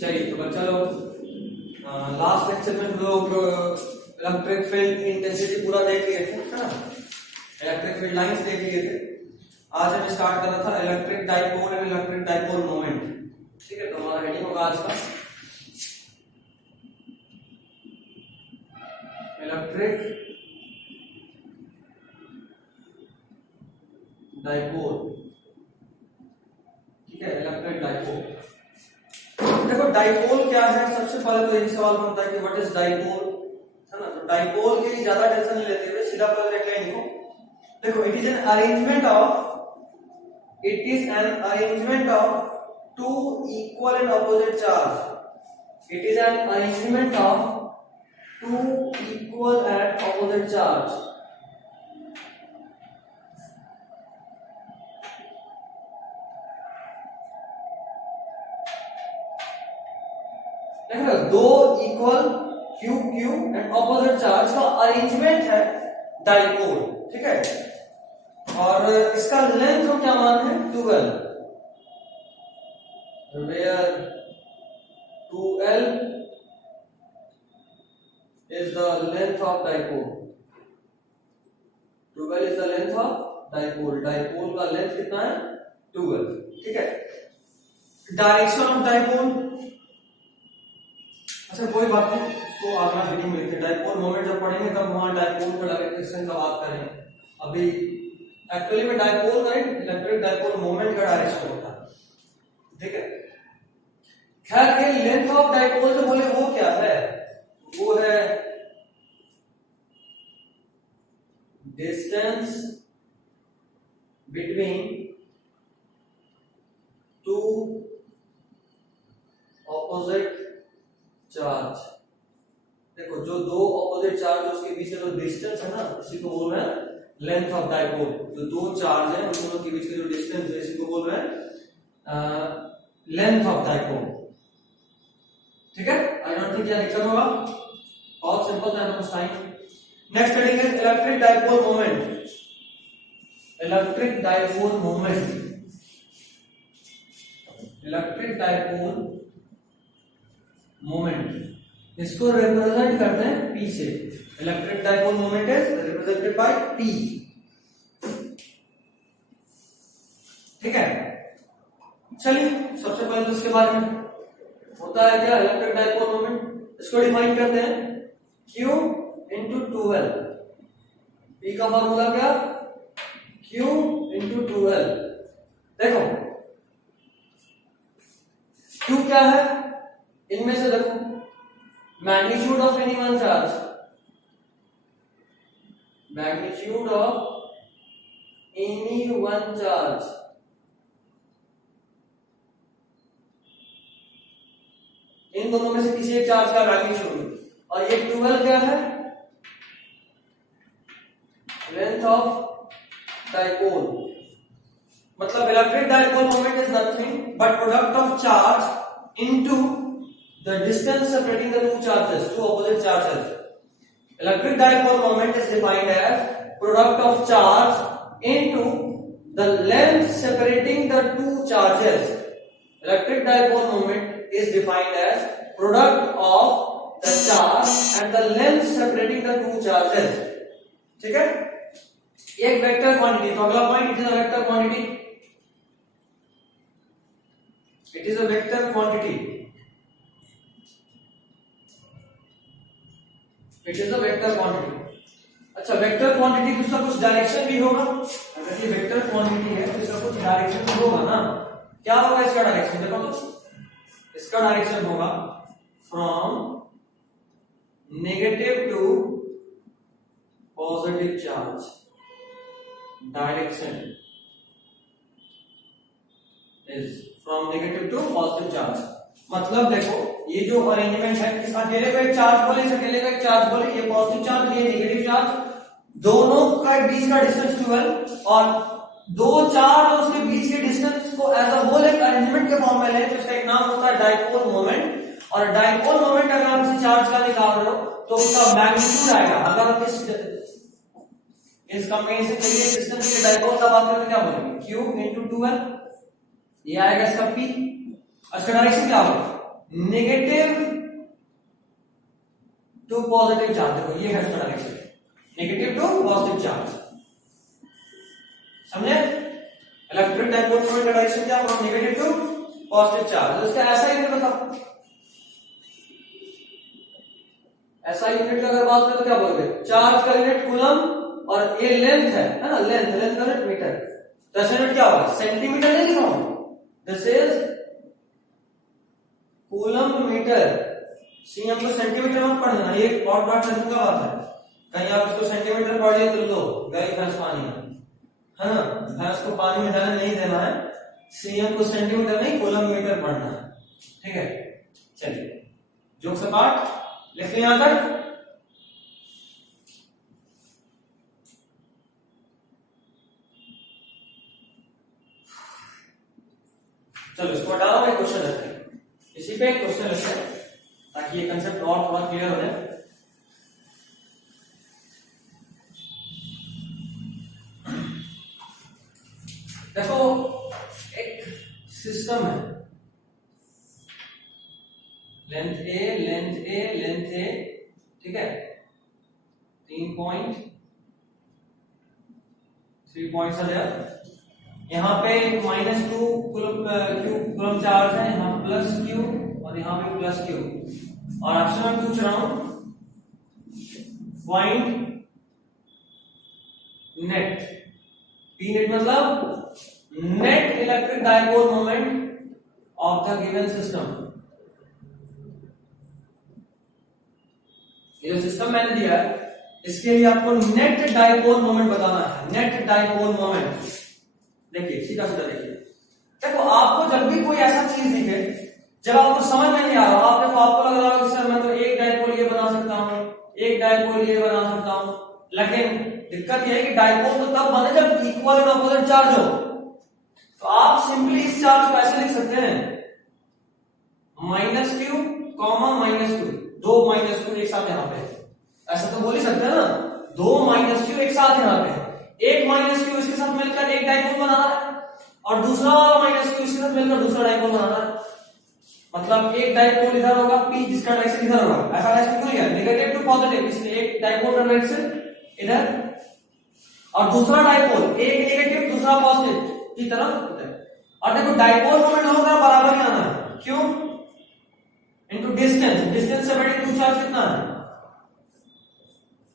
चलिए तो बच्चा लोग लास्ट लेक्चर में हम लोग इलेक्ट्रिक फील्ड इंटेंसिटी पूरा देख लिए थे, है ना। इलेक्ट्रिक फील्ड लाइंस देख लिए थे। आज हमें स्टार्ट करना था electric dipole and electric dipole moment. ठीक है, तो हमारा हेडिंग होगा आज का इलेक्ट्रिक डाइपोल। ठीक है, इलेक्ट्रिक डाइपोल। देखो डाइपोल क्या है, सबसे पहले तो यही सवाल बनता है कि व्हाट इज डाइपोल, है ना। तो डाइपोल के लिए ज्यादा टेंशन नहीं लेते हुए सीधा पहले नेकलाइन लिखो। देखो it is an arrangement of two equal and opposite charge. It is an arrangement of two equal and opposite charge. देखो दो equal q q and opposite charge का अरेंजमेंट है डाइपोल। ठीक है, और इसका लेंथ हम क्या मान है 12, where 2L is the length of dipole। 12 is the length of dipole। Dipole का लेंथ कितना है 12। ठीक है, डायरेक्शन ऑफ डाइपोल, अच्छा कोई बात नहीं, इसको अगला वीडियो में लिखते हैं। डाइपोल मोमेंट जब पढ़ेंगे तब वहां डाइपोल पर लगे क्वेश्चन का बात करेंगे। अभी एक्चुअली में dipole current electric dipole moment का डायरेक्शन होता है। ठीक है, खैर ये लेंथ ऑफ डाइपोल जो बोले वो क्या है, वो है distance between two opposite charge. देखो जो दो ऑपोजिट चार्ज उसके बीच का जो डिस्टेंस है ना, इसी को बोल रहे हैं लेंथ ऑफ डाइपोल। जो दो चार्ज है उन दोनों के बीच का जो डिस्टेंस है इसी को बोल रहे हैं लेंथ ऑफ डाइपोल। ठीक है, आई डोंट थिंक ये लिखा होगा, बहुत सिंपल था ना साइन। नेक्स्ट हेडिंग है electric dipole moment. Electric dipole moment, electric dipole moment, इसको रिप्रेजेंट करते हैं P से। Electric dipole moment is represented by P। ठीक है, चलिए सबसे पहले तो इसके बारे में होता है क्या इलेक्ट्रिक डाइपोल मोमेंट। इसको डिफाइन करते हैं Q इंटू 2L। P का फॉर्मूला क्या, Q इंटू 2L। देखो Q क्या है, इनमें से देखो magnitude of any one charge, magnitude of any one charge, इन दोनों में से किसी एक चार्ज का मैग्नीट्यूड। और ये 12 क्या है, लेंथ ऑफ डाइपोल। मतलब electric dipole moment is nothing but product of charge into the distance separating the two charges, two opposite charges. Electric dipole moment is defined as product of charge into the length separating the two charges. Electric dipole moment is defined as product of the charge and the length separating the two charges. ठीक है, एक vector quantity. तो अगला point, it is a vector quantity. It is a vector quantity. It is a vector quantity. अच्छा, vector quantity तो इसका कुछ direction भी होगा। अगर ये वेक्टर क्वांटिटी है तो इसका कुछ डायरेक्शन भी होगा ना। क्या होगा इसका डायरेक्शन, देखो तो इसका डायरेक्शन होगा from negative to positive charge. Direction is from negative to positive charge. मतलब देखो ये जो अरेंजमेंट है, इस अकेले को एक चार्ज बोले, इस अकेले को एक चार्ज बोले, ये पॉजिटिव चार्ज ये नेगेटिव चार्ज, दोनों का बीच का डिस्टेंस 12 और दो चार्ज और उसके बीच के डिस्टेंस को एज अ होल एक अरेंजमेंट के फॉर्म में ले तो इसका एक नाम होता है डाइपोल मोमेंट। और डाइपोल मोमेंट अगर आप किसी चार्ज का निकाल रहे हो तो उसका मैग्नीट्यूड आएगा। अगर आप इस कॉम्बिनेशन के लिए डिस्टेंस के डाइपोल का बात करें तो क्या बोलेंगे, Q इंटू 12, ये आएगा इसका P। अच्छा डायरेक्शन क्या होगा, नेगेटिव टू पॉजिटिव चार्ज। देखो ये है उसका direction, negative to positive charge, समझे? इलेक्ट्रिक डाइपोल मोमेंट का डायरेक्शन क्या, from negative to positive charge. तो इसका ऐसा यूनिट बताओ, ऐसा यूनिट का अगर बात करें तो क्या बोलोगे? चार्ज का यूनिट कूलम और ये लेंथ है ना, लेंथ का यूनिट मीटर, तो ऐसा यूनिट क्या होगा? सेंटीमीटर नहीं लिखा हूं, this is coulomb metre. Cm को सेंटीमीटर मत पढ़ना, ये बहुत बार टेंशन का बात है, कहीं आप इसको सेंटीमीटर पढ़ लिए तो लो गई भैंस पानी है ना, भैंस को पानी में जाने नहीं देना है, सीएम को सेंटीमीटर नहीं कूलम मीटर पढ़ना है, ठीक है? चलिए जोक से पार्ट लिख लिया यहां तक। चलो इसको हटाओ, एक क्वेश्चन रखते हैं, इसी पे एक क्वेश्चन रखते हैं ताकि ये कंसेप्ट और थोड़ा क्लियर हो जाए। देखो एक सिस्टम है, लेंथ ए, ठीक है, 3 पॉइंट्स है, यहाँ पे -2 कूलम चार्ज है, यहाँ +q और यहाँ पे +q, और ऑप्शन में पूछ रहा हूं फाइंड नेट, पी नेट मतलब net electric dipole moment of the given system. ये जो सिस्टम मैंने दिया है इसके लिए आपको नेट डाइपोल मोमेंट बताना है, नेट डाइपोल मोमेंट। देखिए सीधा सीधा देखिए, देखो आपको जब भी कोई ऐसा चीज दिखे जब आपको समझ में नहीं आ रहा, आप देखो आपको लग रहा है कि सर मैं तो एक डाइपोल ये बना सकता हूं, एक डाइपोल ये बना सकता हूं, लेकिन दिक्कत ये है कि डाइपोल तो तब बने जब इक्वल एंड अपोजिट चार्ज हो। तो आप सिंपली इस चार्ज को ऐसे लिख सकते हैं -q, -2, दो -q एक साथ यहाँ पे, ऐसा तो बोल ही सकते हैं ना, दो -q एक साथ यहाँ पे, एक -q इसके साथ मिलकर एक डाइपोल बना रहा है और दूसरा -q इसके साथ मिलकर दूसरा डाइपोल बना रहा है, मतलब एक डाइपोल इधर होगा p जिसका डायरेक्शन इधर होगा, ऐसा डायरेक्शन क्यों लिया? नेगेटिव टू पॉजिटिव, इसलिए एक डाइपोल का डायरेक्शन इधर और दूसरा डाइपोल एक नेगेटिव दूसरा पॉजिटिव की तरफ इधर। और देखो डाइपोल मोमेंट होगा बराबर ही आना है, क्यों? इनटू डिस्टेंस, डिस्टेंस से बड़ी टू चार्ज कितना है?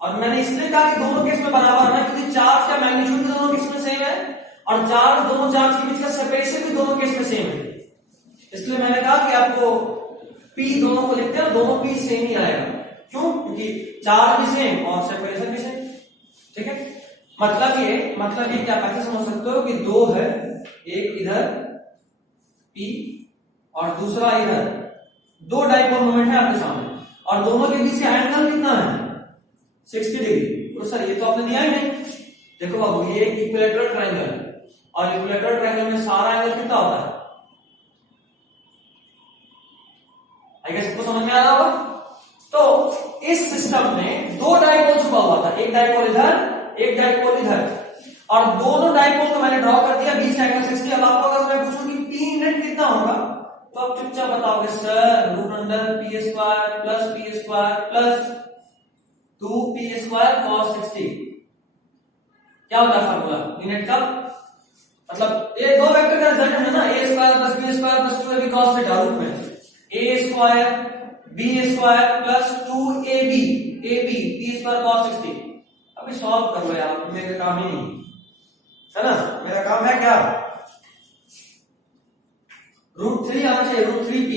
और मैंने इसलिए कहा कि दोनों केस में बराबर है क्योंकि चार्ज का मैग्नीट्यूड भी दोनों केस में सेम है और चार्ज दोनों चार्ज के बीच का सेपरेशन भी दोनों केस में सेम है, इसलिए मैंने कहा कि आपको P दोनों को लिखते हैं, दोनों P सेम ही आएगा, क्यों? क्योंकि चार्ज भी सेम और सेपरेशन भी सेम, ठीक है? मतलब ये क्या ऐसे समझ सकते हो कि दो है, एक इधर P और दूसरा इधर, दो डाइपोल मोमेंट है आपके सामने और दोनों के बीच का एंगल कितना है? 60 डिग्री। तो सर ये तो आपने दिया ही नहीं। देखो बाबू ये इक्विलेटरल ट्रायंगल और इक्विलेटरल ट्रायंगल में सारा एंगल कितना होता है? आई गेस सबको समझ में आ रहा होगा। तो इस सिस्टम में दो डाइपोल छुपा हुआ था, एक डाइपोल इधर एक डाइपोल इधर, और दोनों डाइपोल को मैंने ड्रॉ कर दिया, बीच का एंगल 60। अब आपको अगर मैं पूछूं कि पी नेट कितना होगा तो आप चुपचाप बताओगे sir √p² + p² + 2p² cos 60। क्या होता है फार्मूला नेट का? मतलब ये दो वेक्टर का रिजल्ट है ना, a² + b² + 2ab cos θ रूप में a² b² + 2ab p² cos 60। अभी सॉल्व कर लो यार, मेरा काम ही नहीं है ना, मेरा काम है क्या? √3 आना चाहिए, √3p।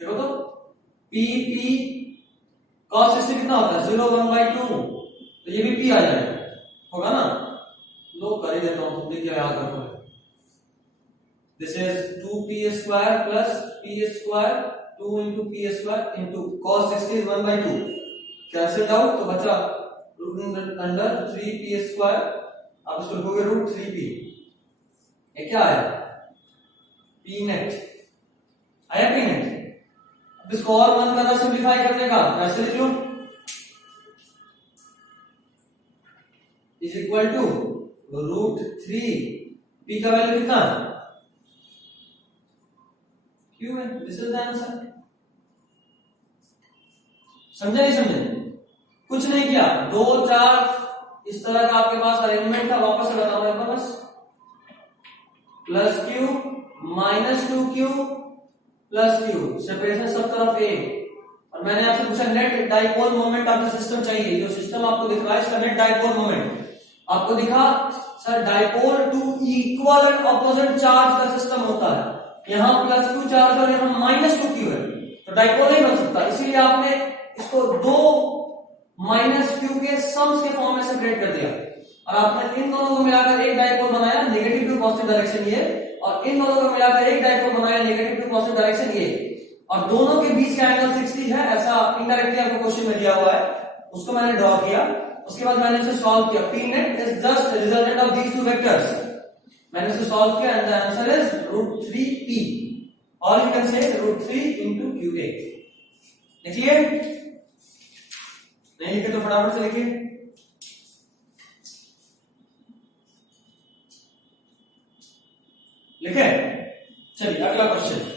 देखो तो p cos 60 कितना होता है? 0/1/2, तो ये भी p आ जाएगा, होगा ना? लो कर ही देता हूं, तुम देखिए याद रखो। This is 2p² + p² 2 × p² × cos 60 is 1/2, cancel out तो बचा √3p²। आप इसको लिखोगे √3p। ये क्या है? p नेट आया, p नेट। अब इसको और मन करना सिंप्लीफाई करने का, कैसे लिख लो? इज इक्वल टू √3 p का वैल्यू कितना है? क्यू है। This is the answer. समझे नहीं समझे? कुछ नहीं किया, दो चार्ज इस तरह का आपके पास अरेंजमेंट था, वापस से बताऊंगा आपको बस। Plus Q minus 2q plus Q, separation सब तरफ ए। और मैंने आपसे पूछा net dipole moment of the system चाहिए। जो सिस्टम आपको दिख रहा है इसका नेट डाइपोल मोमेंट आपको दिखा sir, dipole two equal and opposite charge का सिस्टम होता है। यहां प्लस क्यू चार्ज और यहां माइनस 2q है, तो डाइपोल नहीं बन सकता। इसीलिए आपने इसको दो माइनस क्यू के सम्स के फॉर्म में सेपरेट कर दिया और आपने इन दोनों को मिलाकर एक डाइपोल बनाया नेगेटिव टू पॉजिटिव डायरेक्शन ये, और इन दोनों को मिलाकर एक डाइपोल बनाया नेगेटिव टू पॉजिटिव डायरेक्शन ये, और दोनों के बीच का एंगल 60 है, ऐसा इनडायरेक्टली आपको क्वेश्चन में दिया हुआ है, उसको मैंने ड्रॉ किया। उसके बाद मैंने इसे सॉल्व किया। P net is just resultant of these two vectors. मैंने इसे सॉल्व किया and the answer is √3p, और you can say √3 into qa। लिखिए, नहीं लिखे तो फटाफट से लिखिए। लिखे? चलिए अगला क्वेश्चन।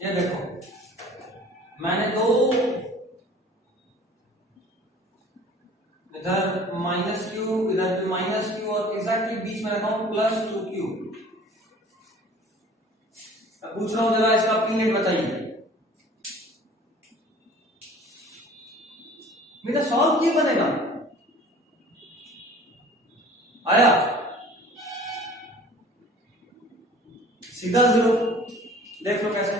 ये देखो, मैंने दो इधर माइनस क्यू इधर माइनस क्यू और एग्जैक्टली बीच में रखा हूं प्लस 2q। पूछ रहा हूं जरा इसका पी नेट बताइए। मेरा सॉल्व किए बनेगा, आया सीधा 0। देख लो कैसे,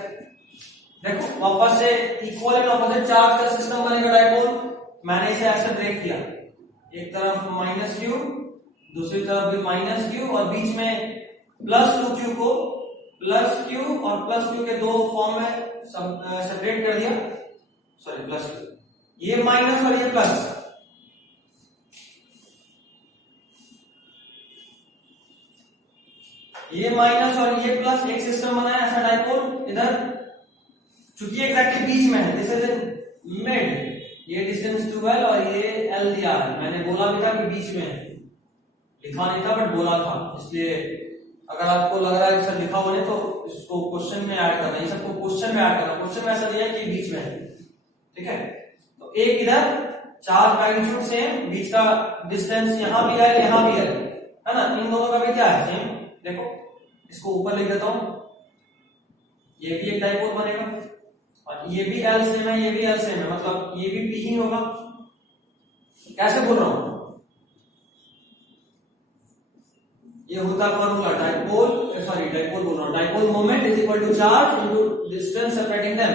देखो वापस से इक्वल एंड ऑपोजिट चार्ज का सिस्टम बनेगा डाइपोल। मैंने इसे ऐसे ब्रेक किया, एक तरफ माइनस क्यू दूसरी तरफ भी माइनस क्यू और बीच में प्लस 2q को प्लस क्यू और प्लस क्यू के दो फॉर्म में सेपरेट कर दिया। सॉरी प्लस क्यू, ये माइनस और ये प्लस, ये माइनस और ये प्लस, एक सिस्टम बनाया ऐसा डाइपोल। इधर चूंकि एग्जैक्टली बीच में है, दिस इज मिड, ये डिस्टेंस 12 और ये l दिया है। मैंने बोला भी था कि बीच में है, लिखा नहीं था बट बोला था, इसलिए अगर आपको लग रहा है कि सर लिखा हुआ नहीं तो इसको क्वेश्चन में ऐड करना, ये सबको क्वेश्चन में ऐड करना। क्वेश्चन में ऐसा दिया कि बीच में है, ठीक है। तो एक इधर चार्ज मैग्नीट्यूड सेम, बीच का डिस्टेंस यहां भी है यहां भी है ना, इन दोनों का भी क्या है सेम। देखो इसको ऊपर लिख देता हूं, ये भी एक डाइपोल बनेगा और ये भी L सेम है, ये भी L सेम है, मतलब ये भी P ही होगा। कैसे बोल रहा हूं, ये होता है फॉर्मूला डाइपोल, सॉरी डाइपोल बोल रहा हूं, dipole moment is equal to charge into distance separating them.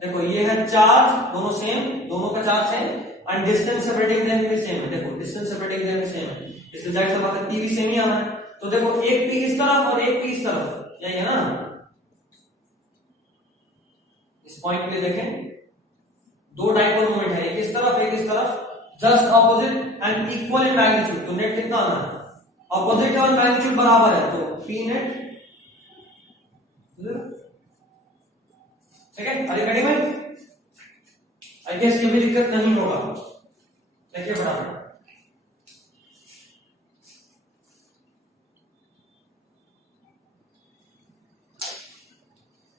देखो ये है चार्ज, दोनों सेम, दोनों का charge same, and distance separating them भी सेम है। देखो डिस्टेंस सेपरेटिंग देम भी सेम है, इससे जाहिर सी बात है P भी सेम ही आना है। तो देखो एक P इस तरफ और एक P इस तरफ, यही है ना। इस पॉइंट पे देखें, दो डाइपोल मोमेंट है, एक इस तरफ एक इस तरफ, just opposite and equal in magnitude. तो नेट कितना आना है, ऑपोजिट और मैग्नीट्यूड बराबर है, तो P नेट, ठीक है। अरे रेडी में आई गेस ये भी दिक्कत नहीं होगा। देखिए फटाफट,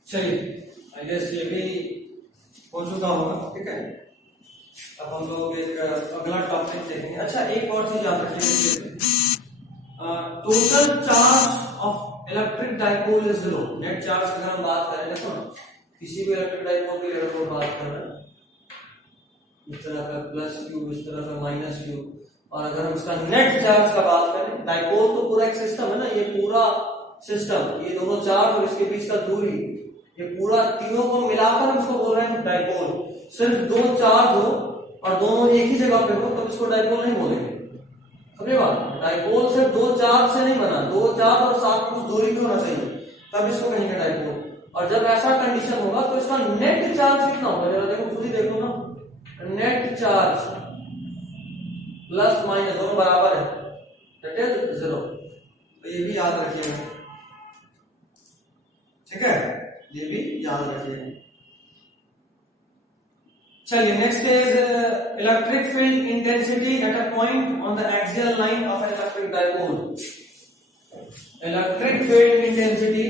चलिए आई गेस ये भी हो चुका होगा, ठीक है। अब हम लोग एक अगला टॉपिक देखेंगे। अच्छा एक और चीज याद रखिए, total charge of electric dipole is 0। Net charge की अगर हम बात करें, देखो ना किसी भी इलेक्ट्रिक डाइपोल की अगर हम बात कर रहे हैं, इस तरह का प्लस क्यू, इस तरह का माइनस क्यू, और अगर हम इसका नेट चार्ज का बात करें, डाइपोल तो पूरा एक सिस्टम है ना, ये पूरा सिस्टम, ये दोनों चार्ज और इसके बीच का दूरी, ये पूरा तीनों को मिलाकर हम इसको बोल रहे हैं डाइपोल। सिर्फ दो चार्ज हो और दोनों एक ही जगह पे हो तो इसको डाइपोल नहीं बोलेंगे, समझे बात। डाइपोल सिर्फ दो चार्ज से नहीं बना, दो चार्ज और साथ कुछ दूरी भी होना चाहिए, तब इसको कहेंगे डाइपोल। और जब ऐसा कंडीशन होगा तो इसका नेट चार्ज कितना होगा, जरा देखो खुद ही देखो ना, नेट चार्ज प्लस माइनस दोनों बराबर है, दैट इज 0। तो ये भी याद रखिएगा। ठीक है, ये भी याद रखिए। चलिए next is electric field intensity at a point on the axial line of an electric dipole. Electric field intensity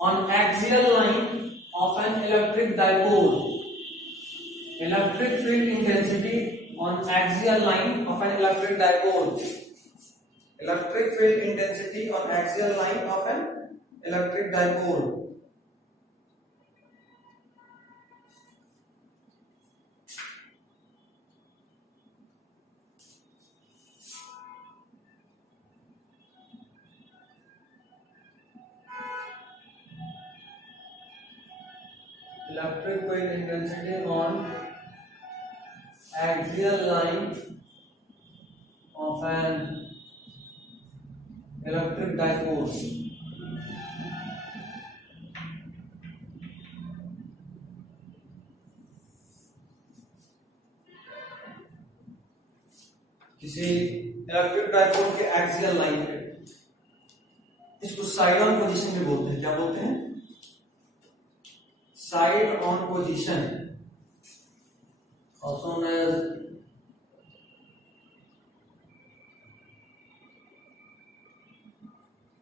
on axial line of an electric dipole. Electric field intensity on axial line of an electric dipole. Electric field intensity on axial line of an electric dipole. Electric field intensity on axial line of an electric dipole. किसी electric dipole के axial line पे, इसको side on position भी बोलते हैं। क्या बोलते हैं? Side on position, also known as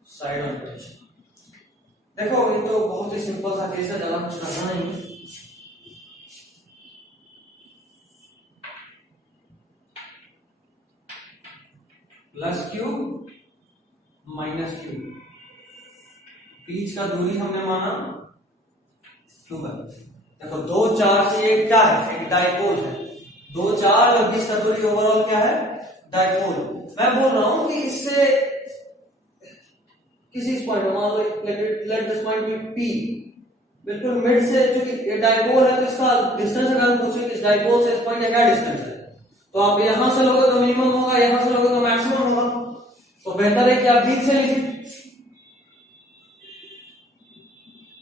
side on position. देखो ये तो बहुत ही सिंपल सा केस है, ज्यादा कुछ करना नहीं। प्लस क्यू माइनस क्यू, बीच का दूरी हमने माना क्यू है। देखो दो चार्ज से एक क्या है? एक डाइपोल है। दो चार्ज और बीच का दूरी ओवरऑल क्या है? डाइपोल। मैं बोल रहा हूं कि इससे किसी पॉइंट मान लो let this point be P, बिल्कुल मिड से, क्योंकि डाइपोल है तो इसका डिस्टेंस अगर पूछे कि इस डाइपोल से इस पॉइंट का क्या डिस्टेंस है, तो आप यहां से लोगे तो मिनिमम होगा, यहां से लोगे तो मैक्सिमम होगा। तो बेहतर है कि आप बीच से लीजिए,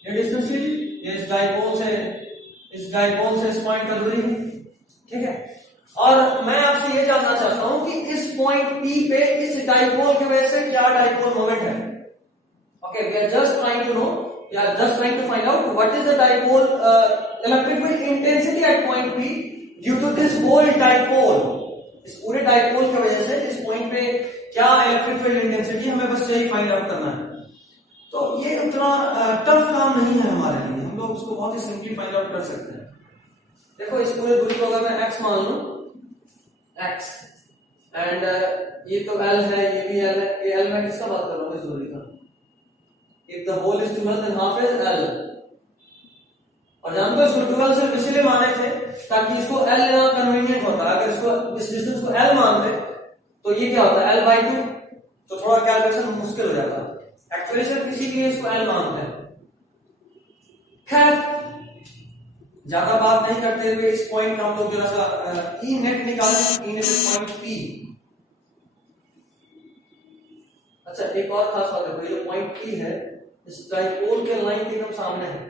ये डिस्टेंस लीजिए, ये इस डाइपोल से इस पॉइंट का दूरी है, ठीक है। और मैं आपसे ये जानना चाहता हूं कि इस पॉइंट P पे इस डाइपोल की वजह से क्या डाइपोल मोमेंट है। Okay, we are just trying to know, we are just trying to find out what is the dipole electric field intensity at point P due to this whole dipole. इस पूरे dipole की वजह से इस point पे क्या electric field intensity, हमें बस यही फाइंड आउट करना है। तो ये उतना टफ काम नहीं है हमारे लिए, हम लोग उसको बहुत ही सिंपली फाइंड आउट कर सकते हैं। देखो इस पूरे दूरी को अगर मैं x मान लूं, x एंड ये तो l है, ये भी l है, ये l मैं किसका बात कर रहा हूं? इस दूरी का। If the whole is 12 then half is l। और जानते हो इसको 12 सिर्फ इसलिए माने थे ताकि इसको l लेना कन्वीनियंट होता है। अगर इसको इस डिस्टेंस को l मानते तो ये क्या होता है l/2, तो थोड़ा कैलकुलेशन मुश्किल हो जाता है। एक्चुअली सिर्फ इसी के लिए इसको l मानते हैं। खैर ज्यादा बात नहीं करते हुए इस पॉइंट का हम लोग जरा सा ई नेट निकालें। E net point P। अच्छा एक और खास बात है, ये जो पॉइंट P है इस डाइपोल के लाइन के एकदम सामने है।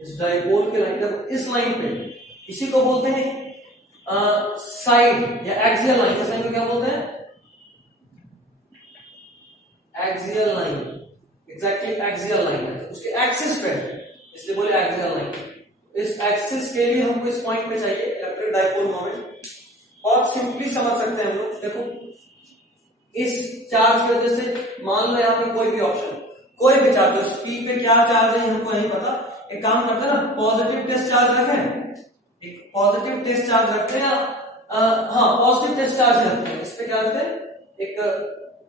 इस डाइपोल के लाइन, इस लाइन पे, इसी को बोलते हैं साइड या एक्सियल लाइन। इस लाइन को क्या बोलते हैं? Axial line. Exactly axial line है, उसके एक्सिस पे, इसलिए बोले एक्सियल लाइन। इस एक्सिस के लिए हमको इस पॉइंट पे चाहिए इलेक्ट्रिक डाइपोल मोमेंट। और सिंपली समझ सकते हैं हम लोग, देखो इस चार्ज की वजह से मान लो यहाँ पे कोई भी ऑप्शन, कोई भी चार्ज, उस P पे क्या चार्ज है हमको नहीं पता। एक काम करते हैं ना, पॉजिटिव टेस्ट चार्ज रखें, एक पॉजिटिव टेस्ट चार्ज रखते हैं, हाँ पॉजिटिव टेस्ट चार्ज रखते हैं। इस पे क्या रखते हैं? एक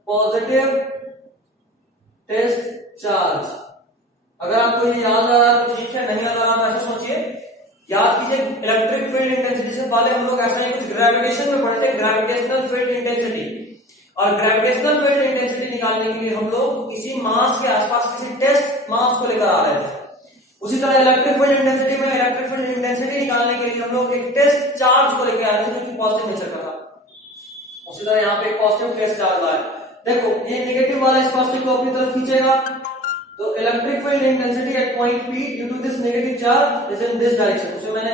पॉजिटिव टेस्ट चार्ज। अगर आपको ये याद आ रहा है तो ठीक है, नहीं याद आ रहा तो ऐसा सोचिए, याद कीजिए इलेक्ट्रिक फील्ड इंटेंसिटी से पहले हम लोग ऐसा ही कुछ ग्रेविटेशन में पढ़े थे, ग्रेविटेशनल फील्ड इंटेंसिटी। और ग्रेविटेशनल फील्ड इंटेंसिटी निकालने के लिए हम लोग किसी मास के आसपास किसी टेस्ट मास को लेकर आ रहे थे। उसी तरह इलेक्ट्रिक फील्ड इंटेंसिटी में इलेक्ट्रिक फील्ड इंटेंसिटी निकालने के लिए हम लोग एक टेस्ट चार्ज को लेकर आ रहे थे जो कि पॉजिटिव नेचर का था। उसी तरह यहाँ पे एक पॉजिटिव टेस्ट चार्ज आया। देखो ये नेगेटिव वाला इस पॉजिटिव को अपनी तरफ खींचेगा, तो electric field intensity at point P due to this negative charge is in this direction. उसे मैंने,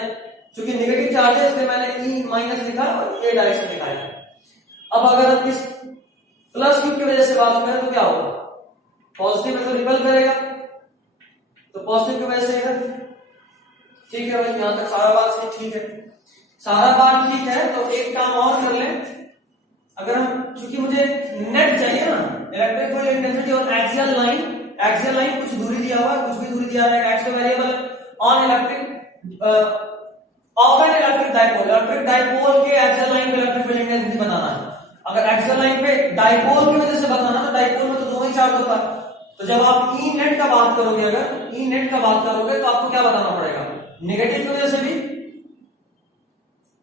चूंकि नेगेटिव चार्ज है इसलिए मैंने E माइनस लिखा और ये डायरेक्शन दिखाया। अब अगर हम इस प्लस क्यू की वजह से बात करें तो क्या होगा? पॉजिटिव है तो रिपल करेगा, तो पॉजिटिव की वजह से इधर। ठीक है भाई, यहां तक सारा बात से ठीक है, सारा बात ठीक है। तो एक काम और कर लें, अगर हम, चूंकि मुझे नेट चाहिए ना, इलेक्ट्रिक फील्ड इंटेंसिटी और एक्सियल लाइन कुछ दूरी दिया हुआ है, कुछ भी दूरी दिया है, x variable on electric of an electric dipole के एक्सियल लाइन पे इलेक्ट्रिक फील्ड इंटेंसिटी बताना है। अगर एक्सियल लाइन पे डाइपोल की वजह से बताना, तो डाइपोल में तो दोनों ही चार्ज होता है, तो जब आप ई नेट का बात करोगे, अगर ई नेट का बात करोगे तो आपको क्या बताना पड़ेगा, नेगेटिव की वजह से भी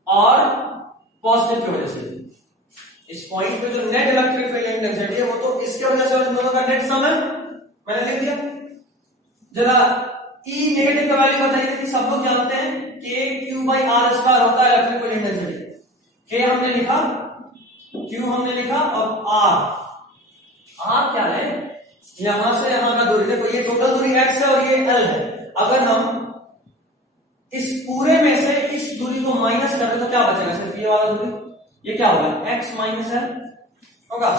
और पॉजिटिव की वजह से भी। इस पॉइंट पे जो नेट इलेक्ट्रिक फील्ड इंटेंसिटी है वो तो इसके वजह से, इन दोनों का नेट सम है, मैंने लिख दिया। जरा ई नेगेटिव का वैल्यू बताइए कि सब लोग जानते हैं के क्यू बाई आर स्क्वायर होता है इलेक्ट्रिक फील्ड इंटेंसिटी। के हमने लिखा, क्यू हमने लिखा, और आर क्या है, यहां से यहां का दूरी, देखो ये टोटल दूरी x है और ये l है। अगर हम इस पूरे में से इस दूरी को माइनस करें तो क्या बचेगा, सिर्फ ये वाला दूरी, ये क्या होगा, x माइनस l होगा,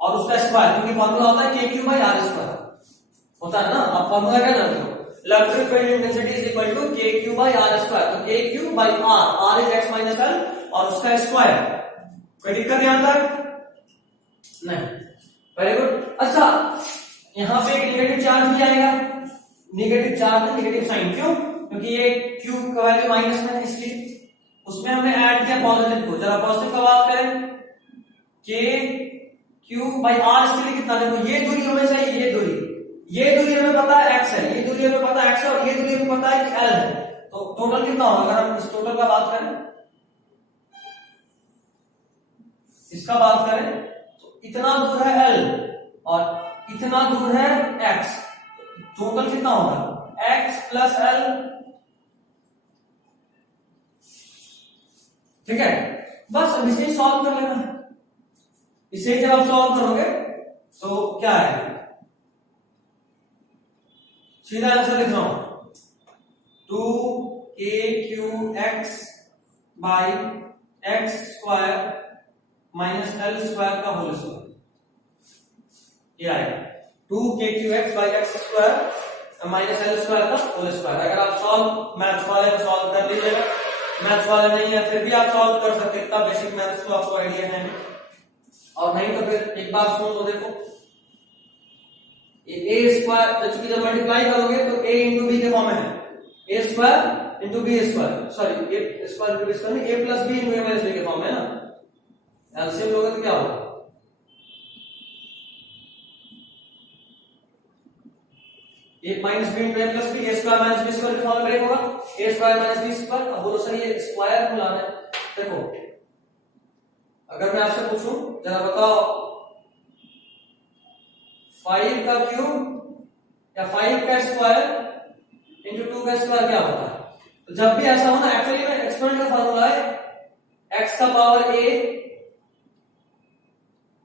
और उसका स्क्वायर, क्योंकि फॉर्मूला होता है k q by r square होता है ना। आप फॉर्मूला क्या जानते हो, electric field intensity is equal to k q by r square. तो k q by r is x minus l और उसका स्क्वायर। कोई दिक्कत यहां तक नहीं, वेरी गुड। अच्छा, यहां पे एक नेगेटिव चार्ज भी आएगा, नेगेटिव चार्ज है, नेगेटिव साइन, क्यों, क्योंकि ये क्यू का वैल्यू माइनस में है, इसलिए उसमें हमने ऐड किया पॉजिटिव को। जरा पॉजिटिव का बात करें, के क्यू बाई आर, इसके लिए कितना, देखो ये दूरी हमें चाहिए, ये दूरी हमें पता है x है, ये दूरी हमें पता है x है, और ये दूरी हमें पता है कि l है, तो टोटल कितना होगा, अगर हम इस टोटल का बात करें, इसका बात करें, तो इतना दूर है l और इतना दूर है x, टोटल कितना होगा, x प्लस l। ठीक है, बस अब इसे सॉल्व कर लेना। इसे जब आप सॉल्व करोगे तो क्या है, सीधा आंसर लिख रहा हूं, 2kqx by x square minus l square का होल स्क्वायर, ये आएगा 2kqx by x square minus l square का होल स्क्वायर। अगर आप सॉल्व मैथ्स वाले में सॉल्व कर लीजिएगा, मैथ्स वाले नहीं है फिर भी आप सॉल्व कर सकते हैं, इतना बेसिक मैथ्स तो आपको आइडिया है, और नहीं तो फिर एक बार सुन लो, देखो ये a स्क्वायर जब मल्टीप्लाई करोगे तो a इंटू बी के फॉर्म में है, a square into b square, sorry a square into b square नहीं, a plus b into a minus b के फॉर्म में है ना, एलसीएम लोगे तो क्या होगा, a minus b into a plus b, a square minus b square के फॉर्म में ब्रेक होगा, a square minus b square. अब बोलो सर ये स्क्वायर क्यों लाना है, देखो अगर मैं आपसे पूछूं, जरा बताओ 5 का क्यूब या 5 का स्क्वायर इंटू 2 का स्क्वायर क्या होता है, तो जब भी ऐसा हो ना, एक्चुअली में एक्सपोनेंट का फॉर्मूला है x का पावर a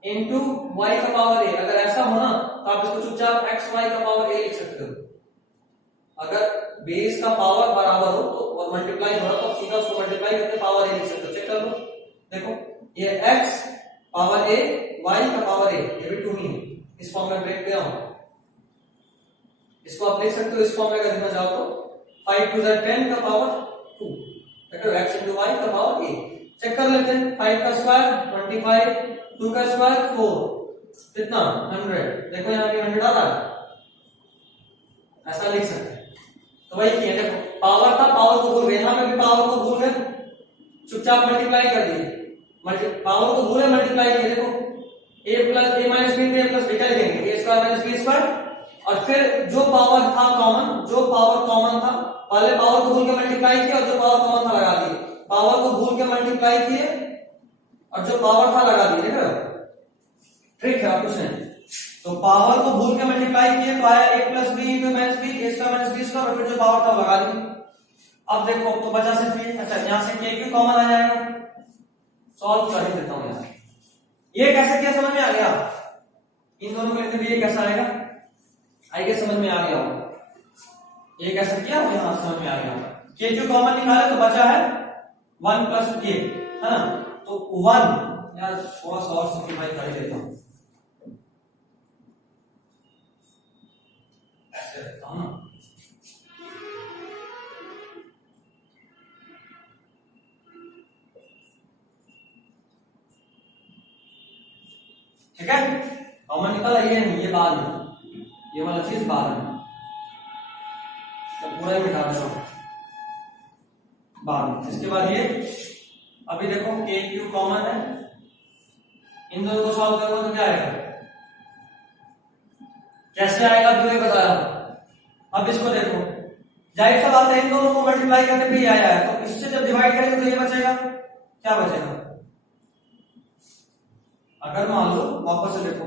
इंटू y का पावर a। अगर ऐसा हो ना तो आप इसको चुपचाप xy का पावर a लिख सकते हो, अगर बेस का पावर बराबर हो तो और मल्टीप्लाई हो तो सीधा उसको मल्टीप्लाई करके पावर a लिख सकते हो। चेक कर लो, देखो ये x पावर a, y का पावर a, ये भी 2 ही है, इस फॉर्म में ब्रेक किया हूं, इसको आप लिख सकते हो इस फॉर्म में अगर लिखना चाहो तो 5 to the 10 का पावर 2, देखो x into y का पावर a। चेक कर लेते हैं, 5 का स्क्वायर 25, 2 का स्क्वायर 4, कितना 100, देखो यहाँ पे 100 आ रहा है, ऐसा लिख सकते हैं। तो वही किया, देखो पावर था, पावर को भूल गए, यहां में भी पावर को भूल गए, चुपचाप मल्टीप्लाई कर दिए, पावर को भूले मल्टीप्लाई किए, देखो a plus a minus b a plus b क्या लिखेंगे, a square minus b square, और फिर जो पावर था कॉमन, जो पावर कॉमन था, पहले पावर को भूल के मल्टीप्लाई किया और जो पावर कॉमन था लगा दिए, पावर को भूल के मल्टीप्लाई किए और जो पावर था लगा दिए, देख रहे हो ट्रिक है, कुछ नहीं। तो पावर को भूल के मल्टीप्लाई किए तो आया a plus b into minus b, a square minus b square, और फिर जो पावर था लगा दिए। अब देखो तो बचा सिर्फ ये, अच्छा यहां से के क्यू कॉमन आ जाएगा, सॉल्व कर ही देता हूं यार, ये कैसे किया समझ में आ गया, इन दोनों को लेते हुए ये कैसा आएगा, आइए समझ में आ गया हो, ये कैसे किया वो यहां समझ में आ गया। के क्यू कॉमन निकाले तो बचा है 1 प्लस ये, है ना, तो 1 यार थोड़ा सा और सिंपलीफाई कर देता हूं, ठीक है, कॉमन निकला, ये नहीं, ये बाद में, ये वाला चीज बाद में, तो पूरा ही मिटा देना बाद में। इसके बाद ये अभी देखो के क्यू कॉमन है, इन दोनों को सॉल्व करो तो क्या आएगा, कैसे आएगा तो ये बताया। अब इसको देखो, जाहिर सा बात है इन दोनों को मल्टीप्लाई करने पे ही आया है, तो इससे जब डिवाइड करेंगे तो ये बचेगा, क्या बचेगा, अगर मान लो वापस से देखो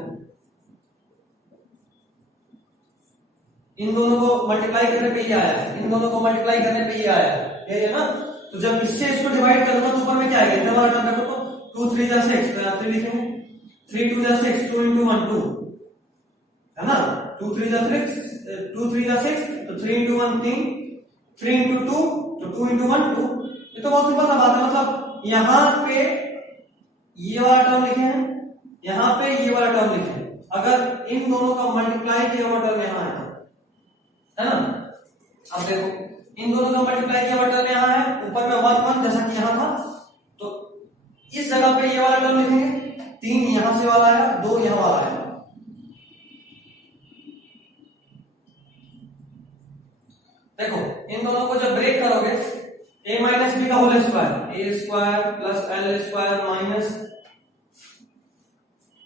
इन दोनों को मल्टीप्लाई करने पे ही आया है, इन दोनों को मल्टीप्लाई करने पे ही आया है, ये है ना, तो जब इससे इसको डिवाइड करूंगा तो ऊपर में क्या आएगा, इतना वाला टर्म देखो तो 2 3 जा 6, तो यहां 3 लिखेंगे, 3 2 जा 6, 2 into 1 2 है ना, 2 3 जा 6, 2 3 जा 6, तो 3 into 1 3, 3 into 2 तो 2 into 1 2। ये तो बहुत सिंपल सा बात है, मतलब यहां पे ये वाला टर्म लिखे हैं, यहां पे ये वाला टर्म लिखे हैं, अगर इन दोनों का मल्टीप्लाई किया हुआ टर्म यहां है ना, अब देखो इन दोनों का मल्टीप्लाई किया हुआ टर्म यहां है, ऊपर में 1 1 जैसा कि यहां था, तो इस जगह पे ये वाला टर्म लिखेंगे, 3 यहां से वाला आया, 2 यहां वाला आया। देखो इन दोनों को जब ब्रेक करोगे, a माइनस बी का whole square, a square plus l square minus,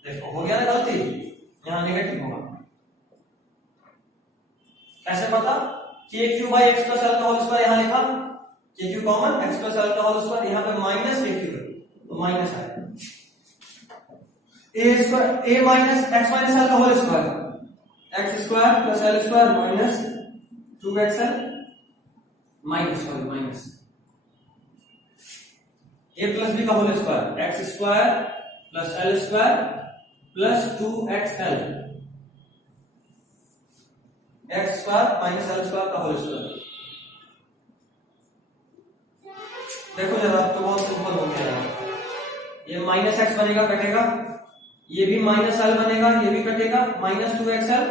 देखो हो गया ना गलती, यहां नेगेटिव होगा, कैसे पता, k q by x plus l का होल स्क्वायर यहां लिखा, k q common, x plus l का होल स्क्वायर, यहां पे माइनस के क्यू है तो माइनस आएगा, a square, a minus x minus l का whole square, x square plus l square minus 2xl minus, sorry minus, a plus b का whole square, x square plus l square plus 2xl, x square minus l square का whole square. देखो जरा, तो बहुत simple हो गया यार, ये माइनस एक्स बनेगा कटेगा, ये भी माइनस एल बनेगा, ये भी कटेगा, माइनस 2xl,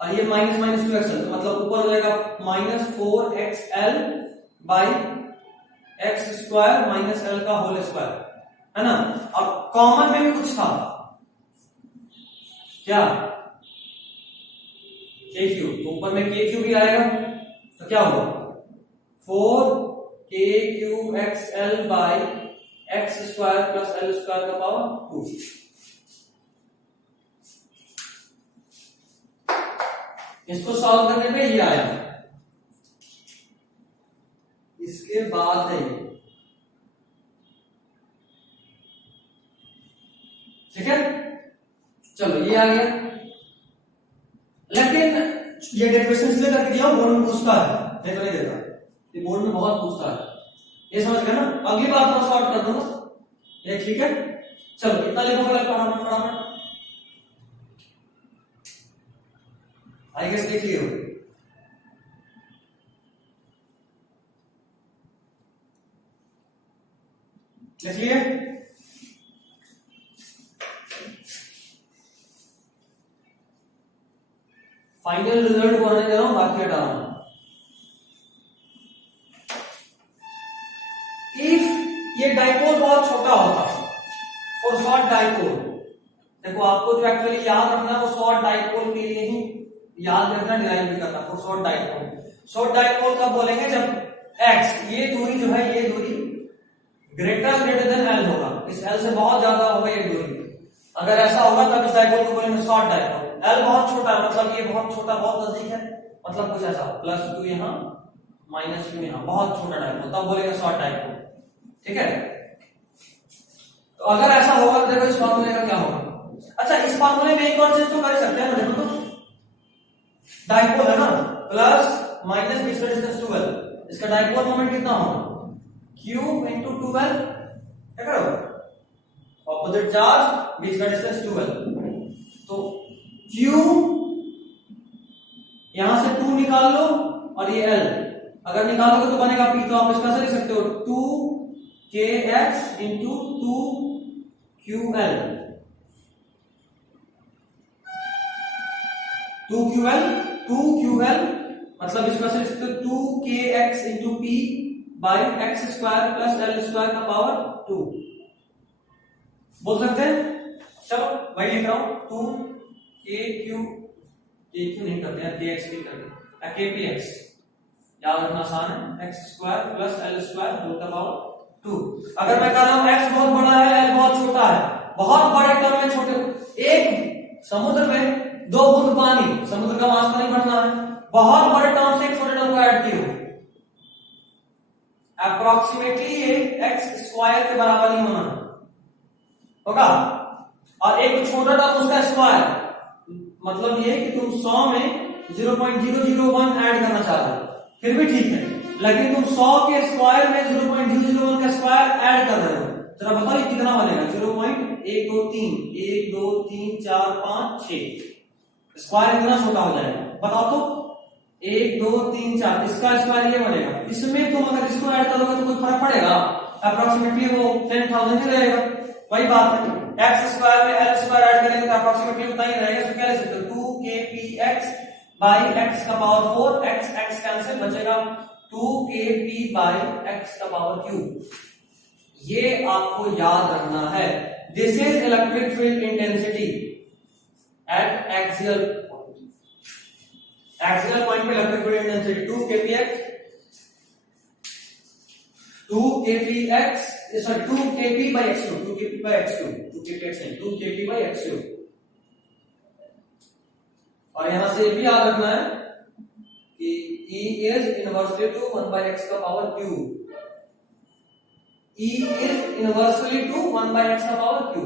और ये माइनस माइनस 2xl, तो मतलब ऊपर हो जाएगा minus 4xl by x square minus l का होल स्क्वायर, है ना। अब कॉमन में भी कुछ था, क्या, के क्यू, तो ऊपर में के क्यू भी आएगा, तो क्या होगा 4 के Q x L by x square plus l square का पावर 2। इसको सॉल्व करने पे ये आया, इसके बाद है, ठीक है, चलो ये आ गया, लेकिन ये डेरिवेशन इसलिए करके दिया बोर्ड में पूछता है, नहीं तो नहीं देता, ये बोर्ड में बहुत पूछता है, ये समझ गए ना, अगली बार थोड़ा सॉर्ट कर दूंगा ये, ठीक है। चलो इतना लिखो फटाफट फटाफट, आई गेस लिख लियो, लिख लिए, फाइनल रिजल्ट को आने दे रहा हूं, बाकी हटा रहा हूं। इफ ये डाइपोल बहुत छोटा होता, फॉर शॉर्ट डाइपोल, देखो आपको जो एक्चुअली याद रखना है वो शॉर्ट डाइपोल के लिए ही याद रखना, डिराइव भी करना, for short dipole. Short dipole कब बोलेंगे, जब x, ये दूरी जो है, ये दूरी ग्रेटर देन l होगा, इस l से बहुत ज्यादा होगा ये दूरी, अगर ऐसा होगा तब इस डाइपोल को बोलेंगे शॉर्ट डाइपोल। l बहुत छोटा है, मतलब ये बहुत छोटा, बहुत नजदीक है, मतलब कुछ ऐसा +2 यहाँ -2 यहाँ, बहुत छोटा डाइपोल, तब बोलेंगे शॉर्ट डाइपोल, ठीक है। तो अगर ऐसा होगा तो देखो इस फार्मूले का क्या होगा। अच्छा, इस फार्मूले में एक और चीज तो कर सकते हैं ना, देखो तो डाइपोल है ना, प्लस माइनस बीच का डिस्टेंस 12, इसका डाइपोल मोमेंट कितना होगा, q into 12, क्या करोगे, ऑपोजिट चार्ज बीच का डिस्टेंस 12, तो q यहां से 2 निकाल लो, और ये l अगर निकालोगे तो बनेगा p, तो आप इसका ऐसे लिख सकते हो 2kx into 2ql, 2ql मतलब इसका से लिख सकते हो 2kx into p by x square plus l square का पावर 2, बोल सकते हैं। चलो वही लिख रहा हूं 2kq नहीं करते हैं, kx भी करते हैं, kpx याद रखना आसान है, x square plus l square whole का पावर 2। अगर मैं कह रहा हूं x बहुत बड़ा है l बहुत छोटा है, बहुत बड़े टर्म में छोटे, एक समुद्र में 2 बूंद पानी, समुद्र का मास तो नहीं बढ़ना है, बहुत बड़े टर्म से एक छोटे टर्म को ऐड किए अप्रोक्सीमेटली ये x स्क्वायर के बराबर ही होना होगा, और एक छोटा टर्म उसका स्क्वायर, मतलब ये कि तुम 100 में 0.001 ऐड करना चाह रहे हो, फिर भी ठीक है, लेकिन तुम 100 के स्क्वायर में 0.001 का स्क्वायर ऐड कर रहे हो, जरा बताओ ये कितना बनेगा, 0.123 1 2 3 4 5 6, स्क्वायर इतना छोटा हो जाएगा, बताओ तो 1 2 3 4, इसका स्क्वायर ये बनेगा, इसमें तुम अगर इसको ऐड करोगे तो कोई फर्क पड़ेगा, अप्रोक्सीमेटली वो 10,000 ही रहेगा, वही बात है, x स्क्वायर में l स्क्वायर ऐड करेंगे तो अप्रोक्सीमेटली उतना ही रहेगा, तो क्या लिख सकते हो 2kpx बाई x का पावर 4, x कैंसिल, बचेगा 2kp बाई x का पावर q। ये आपको याद रखना है, this is electric field intensity at axial point पे electric field intensity 2kpx sorry 2kp by x2 2kp by x2 2kpx नहीं 2kp by x2। और यहां से भी याद रखना है कि E is inversely to 1 by x का power q, E is inversely to 1 by x का पावर q।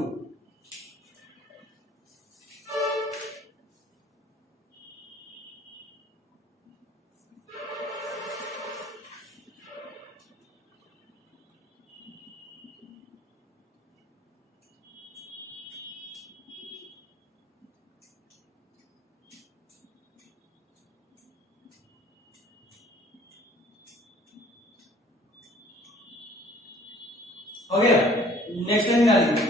हो गया, नेक्स्ट लाइन डालेंगे,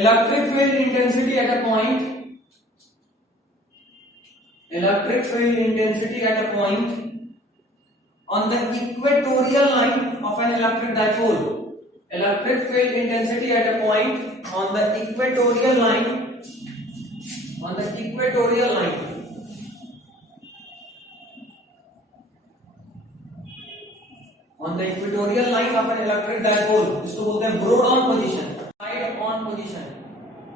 electric field intensity at a point, electric field intensity at a point on the equatorial line of an electric dipole, electric field intensity at a point on the equatorial line, on the equatorial line, on the equatorial line of an electric dipole, इसको बोलते हैं broad-on position, side-on position.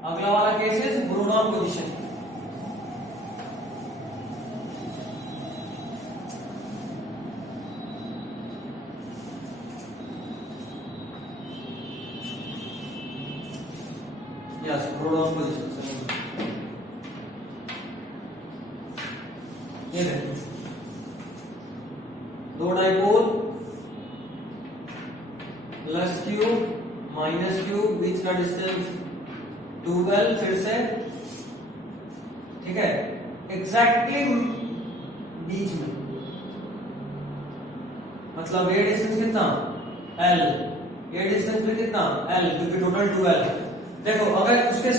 अगला वाला case is broad-on position. Yes, broad-on position. ये देखो, दो dipole plus q minus q, बीच का distance 2l, फिर से ठीक है, एग्जैक्टली बीच में, मतलब ये डिस्टेंस कितना l, ये डिस्टेंस भी कितना l, क्योंकि टोटल 2l। देखो अगर उसके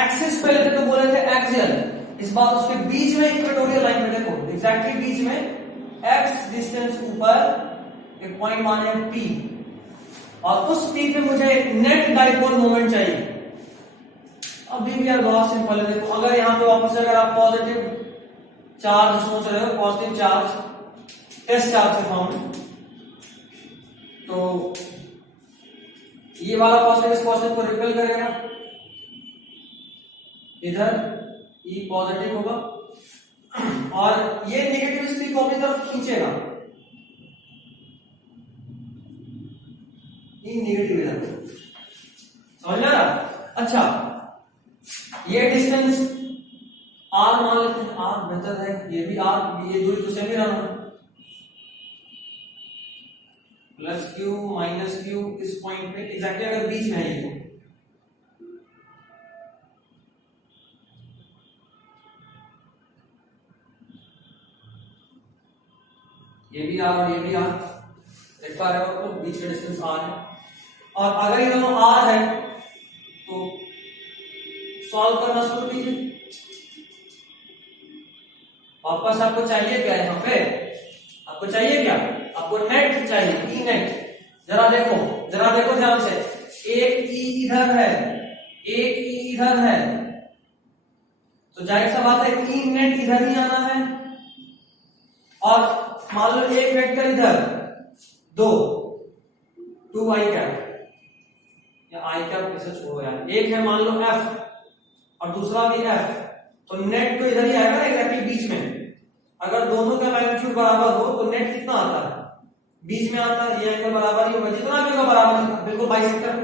एक्सिस पे लेते तो बोले थे एक्सियल, इस बार उसके बीच में इक्वेटोरियल लाइन में देखो एग्जैक्टली बीच में x डिस्टेंस ऊपर एक पॉइंट माने p, और उस पी पे मुझे एक नेट डाइपोल मोमेंट चाहिए। अभी भी यार बहुत सिंपल है, देखो अगर यहाँ पे वापस अगर आप पॉजिटिव चार्ज सोच रहे हो, पॉजिटिव चार्ज टेस्ट चार्ज के फॉर्म में, तो ये वाला पॉजिटिव इस पॉजिटिव को रिपेल करेगा, इधर ई पॉजिटिव होगा, और ये नेगेटिव इस पी को अपनी तरफ खींचेगा, नेगेटिव इधर, समझ में आ रहा? अच्छा, ये डिस्टेंस r मान लेते हैं, r बेहतर है, ये भी r, ये दूरी तो सेम ही रहना, प्लस q माइनस q इस पॉइंट पे एग्जैक्टली अगर बीच में है ये, तो ये भी r और ये भी r, देख पा रहे हो आपको, बीच का डिस्टेंस r है, और अगर ये दोनों r है तो सॉल्व करना शुरू कीजिए। वापस आपको चाहिए क्या यहाँ पे, आपको चाहिए क्या, आपको नेट चाहिए, ई नेट। जरा देखो ध्यान से, एक ई इधर है, एक ई इधर है, तो जाहिर सा बात है ई नेट इधर ही आना है, और मान लो एक वेक्टर इधर, दो, 2 i कैप या आई कैप, इसे छोड़ो यार, एक है मान लो एफ और दूसरा भी एफ, तो नेट तो इधर ही आएगा ना एग्जैक्टली बीच में। अगर दोनों का मैग्नीट्यूड बराबर हो तो नेट कितना आता है, बीच में आता है, ये एंगल बराबर ही होगा, जितना भी होगा बराबर, बिल्कुल बाइसेक्टर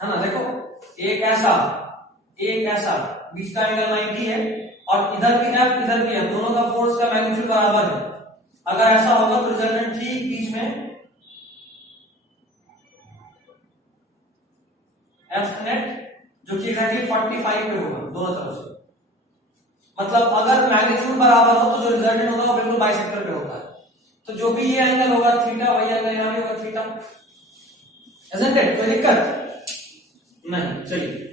है ना। देखो एक ऐसा बीच का एंगल 90 है, और इधर भी एफ इधर भी है, दोनों का फोर्स का मैग्नीट्यूड बराबर है। अगर ऐसा होगा तो रिजल्टेंट ठीक बीच में एफ नेट, जो कि एग्जैक्टली 45 पे होगा दोनों तरफ से। मतलब अगर मैग्नीट्यूड बराबर हो तो जो रिजल्टेंट होगा वो बिल्कुल बाइसेक्टर पे होता है। तो जो भी ये एंगल होगा थीटा, वही एंगल यहां भी होगा थीटा। isn't it? कोई दिक्कत नहीं। चलिए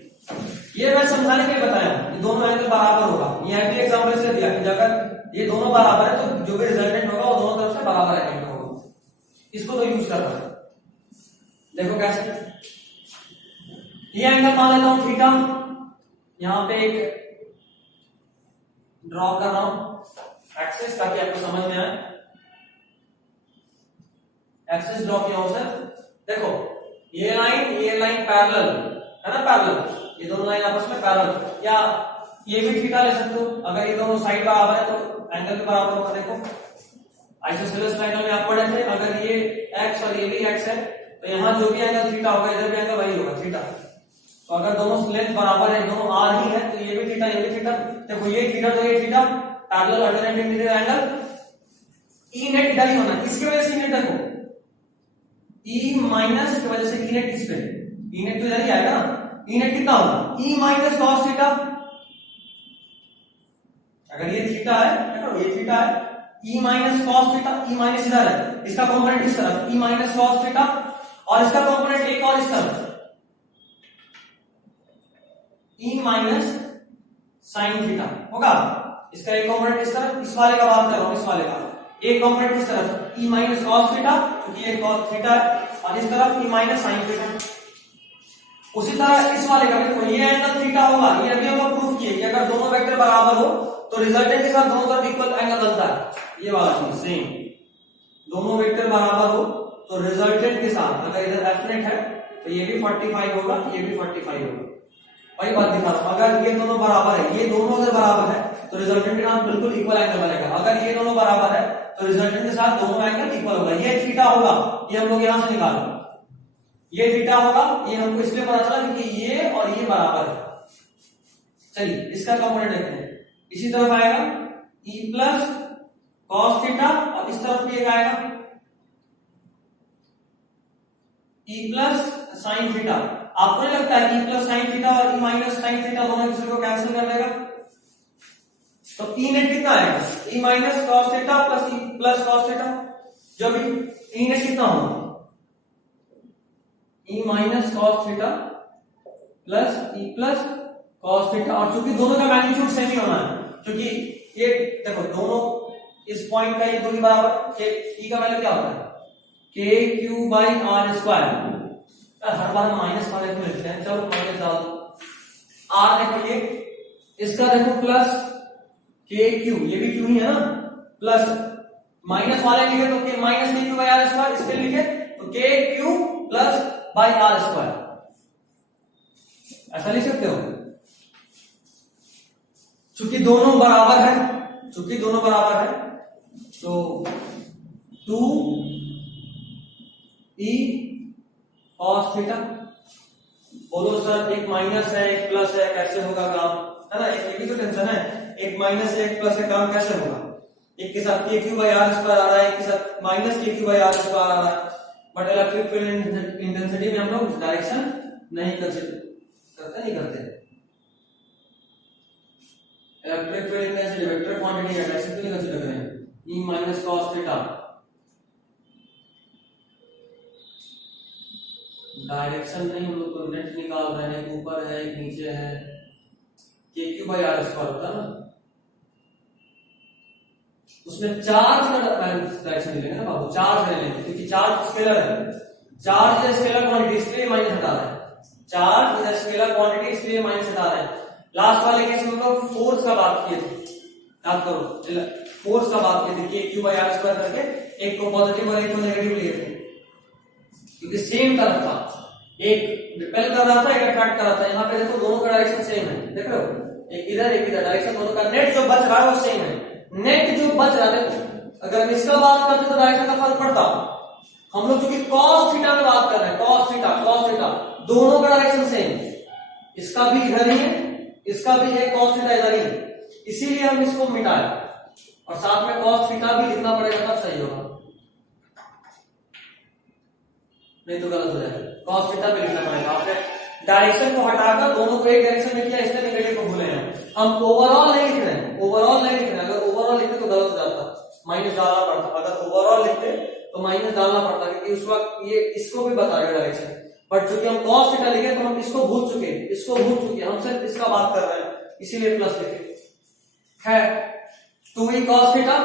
ये मैं समझाने के लिए बताया कि दोनों एंगल बराबर होगा। ये भी एग्जांपल से दिया कि अगर ये दोनों बराबर है तो जो भी रिजल्टेंट होगा वो दोनों तरफ से बराबर एंगल का होगा। इसको तो यूज कर रहा है। देखो कैसे, ये एंगल मान लेता हूं थीटा, यहां पे एक ड्रॉ कर रहा हूं एक्सिस ताकि आपको समझ में आए। एक्सिस ड्रॉ किया हूं सर। देखो ये लाइन पैरेलल है ना, पैरेलल, ये दोनों लाइन आपस में पैरेलल, या ये भी थीटा ले सकते हो। अगर ये दोनों साइड बराबर है तो एंगल के बराबर होगा। देखो आइसोसेलेस ट्रायंगल में आप पढ़े थे, अगर ये x और ये भी x है तो यहाँ जो भी एंगल थीटा होगा इधर भी एंगल वही होगा थीटा। तो अगर दोनों लेंथ बराबर है, दोनों r ही है, तो ये भी थीटा ये भी थीटा। देखो ये थीटा तो ये theta, parallel alternate interior angle, e net इधर ही होना। इसकी वजह से ई नेट देखो, ई माइनस की वजह से ई नेट इस पे, ई नेट तो इधर ही आएगा ना। ई नेट कितना होगा, ई माइनस कॉस थीटा। अगर ये थीटा है, देखो ये थीटा है, ई minus cos theta, E minus इधर है, इसका कंपोनेंट इस तरफ, ई माइनस कॉस थीटा, और इसका कंपोनेंट एक और इस तरफ, ई माइनस साइन थीटा होगा। इसका एक कंपोनेंट इस तरफ, इस वाले का बात कर रहा हूं, इस वाले का एक कंपोनेंट इस तरफ ई माइनस कॉस थीटा, क्योंकि ये कॉस थीटा है, और इस तरफ ई माइनस साइन थीटा। उसी तरह इस वाले का देखो, ये एंगल थीटा होगा। ये अभी हम प्रूफ किए कि अगर दोनों वेक्टर बराबर हो तो रिजल्टेंट के साथ दोनों तरफ इक्वल एंगल बनता है। ये वाला चीज सेम, दोनों वेक्टर बराबर हो तो रिजल्टेंट के साथ, अगर इधर एफ नेट है तो ये भी 45 होगा, ये भी 45 होगा। वही बात दिखा रहा हूं, अगर ये दोनों बराबर है, ये दोनों अगर बराबर है तो रिजल्टेंट के साथ बिल्कुल इक्वल एंगल बनेगा। अगर ये दोनों बराबर है तो रिजल्टेंट के साथ दोनों एंगल इक्वल होगा। ये थीटा होगा, ये हम लोग यहां से निकालो, ये थीटा होगा, ये हमको इसलिए पता चला क्योंकि ये और ये बराबर है। चलिए इसका कंपोनेंट देखते हैं। इसी तरफ आएगा ई प्लस कॉस थीटा, और इस तरफ भी एक आएगा ई प्लस साइन थीटा। आपको नहीं लगता है ई प्लस साइन थीटा और ई माइनस साइन थीटा दोनों एक दूसरे को कैंसिल कर लेगा? तो ई नेट कितना आएगा, e minus cos theta plus e plus cos theta. जब ई नेट कितना होगा, e minus cos theta plus e plus cos theta. और चूंकि दोनों का मैग्नीट्यूड सेम ही होना है, क्योंकि ये देखो दोनों इस पॉइंट का ये दूरी बराबर, ई का वैल्यू क्या होता है k q by r square. हर बार माइनस वाले को लिखते हैं, चलो माइनस डाल दो। आर देखो ये, इसका देखो प्लस के क्यू, ये भी क्यू ही है ना, प्लस माइनस वाले लिखे तो के minus k q by r square, इसके लिखे तो k q plus by r square, ऐसा लिख सकते हो। चूंकि दोनों बराबर है, चूंकि दोनों बराबर है तो 2 ई कॉस थीटा। बोलो सर एक माइनस है एक प्लस है, कैसे होगा काम, है ना, एक भी तो टेंशन है। एक माइनस है एक प्लस है, काम कैसे होगा? एक के साथ के क्यू बाई आर स्क्वायर आ रहा है, एक के साथ minus k q by r square आ रहा है। बट इलेक्ट्रिक फील्ड इंटेंसिटी में हम लोग डायरेक्शन नहीं करते। Electric field intensity vector quantity है, डायरेक्शन के लिए कंसीडर करें। ई माइनस कॉस थीटा, डायरेक्शन नहीं, हम लोग तो नेट निकाल रहे हैं, एक ऊपर है एक नीचे है। K q by r square होता है ना, उसमें चार्ज का डायरेक्शन लेंगे ना बाबू, चार्ज ले लेंगे, क्योंकि चार्ज स्केलर है। चार्ज इज स्केलर क्वांटिटी, इसलिए माइनस हटा रहे हैं। चार्ज इज स्केलर क्वांटिटी, इसलिए माइनस हटा रहे हैं। लास्ट वाले केस में लोग फोर्स का बात किए थे, याद करो, फोर्स का बात किए थे कि क्यू बाई आर स्क्वायर करके एक को पॉजिटिव और एक को नेगेटिव लिए थे, क्योंकि सेम तरफ था, एक रिपेल कर रहा था एक अट्रैक्ट कर रहा था। यहाँ पे देखो दोनों का डायरेक्शन सेम है, देख रहे हो, एक इधर डायरेक्शन दोनों का, नेट जो बच रहा है वो सेम है। नेट जो बच रहा है, अगर हम इसका बात करते तो डायरेक्शन का फर्क पड़ता, हम लोग चूंकि कॉस थीटा में बात कर रहे हैं, कॉस थीटा दोनों का डायरेक्शन सेम, इसका भी इधर ही है, इसका भी है, कॉस थीटा इधर ही है, इसीलिए हम इसको मिटाए और साथ में कॉस थीटा भी लिखना पड़ेगा तब सही होगा, नहीं तो गलत हो जाएगा। कॉस थीटा भी लिखना पड़ेगा, आपने डायरेक्शन को हटाकर दोनों को एक डायरेक्शन में किया, इसलिए नेगेटिव को भूले हैं। हम ओवरऑल नहीं लिख रहे हैं, ओवरऑल नहीं लिख रहे हैं, अगर ओवरऑल लिखते तो गलत हो जाता, माइनस डालना पड़ता, अगर ओवरऑल लिखते तो माइनस डालना पड़ता, क्योंकि उस वक्त ये इसको भी बताएगा डायरेक्शन, बट चूंकि हम कॉस थीटा लिखे तो हम इसको भूल चुके, हम सिर्फ इसका बात कर रहे हैं, इसीलिए प्लस लिखे। खैर 2e cos theta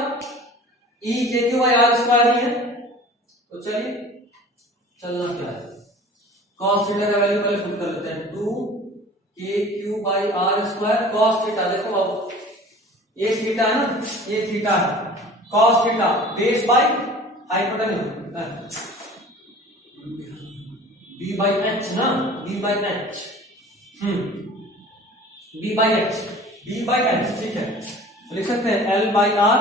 e k q by r square ही है, तो चलिए चलना क्या है, cos थीटा का वैल्यू पहले पुट कर लेते हैं, 2 by r square cos theta, देखो अब ये थीटा है ना, ये थीटा है, cos theta base by hypotenuse b by h ना, b by h, b by h, ठीक है, तो लिख सकते हैं l by r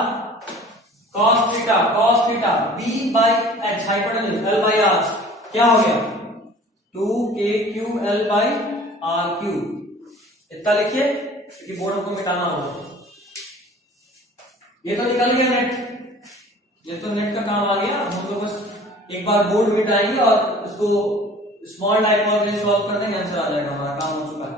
cos theta b by h hypotenuse l by r, क्या हो गया 2kql बाई r क्यूब, इतना लिखिए कि बोर्ड को मिटाना होगा। ये तो निकल गया नेट, ये तो नेट का काम आ गया, हम लोग बस एक बार बोर्ड मिटाएंगे और इसको स्मॉल डायपोल में सॉल्व कर देंगे, आंसर आ जाएगा, हमारा काम हो चुका है।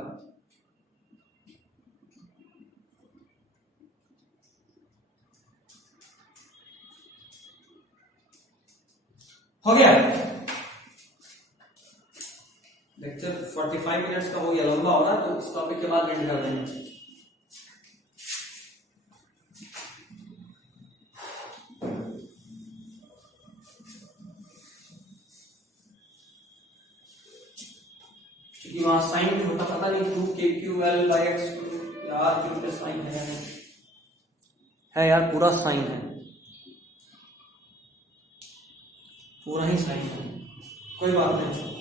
हो गया लेक्चर 45 मिनट्स का हो गया, लंबा हो रहा है, तो इस टॉपिक के बाद एंड कर देंगे। क्योंकि वहां साइन होता, पता नहीं 2kql बाई x यार क्यों साइन है यार, पूरा साइन है, पूरा ही साइन है, कोई बात नहीं,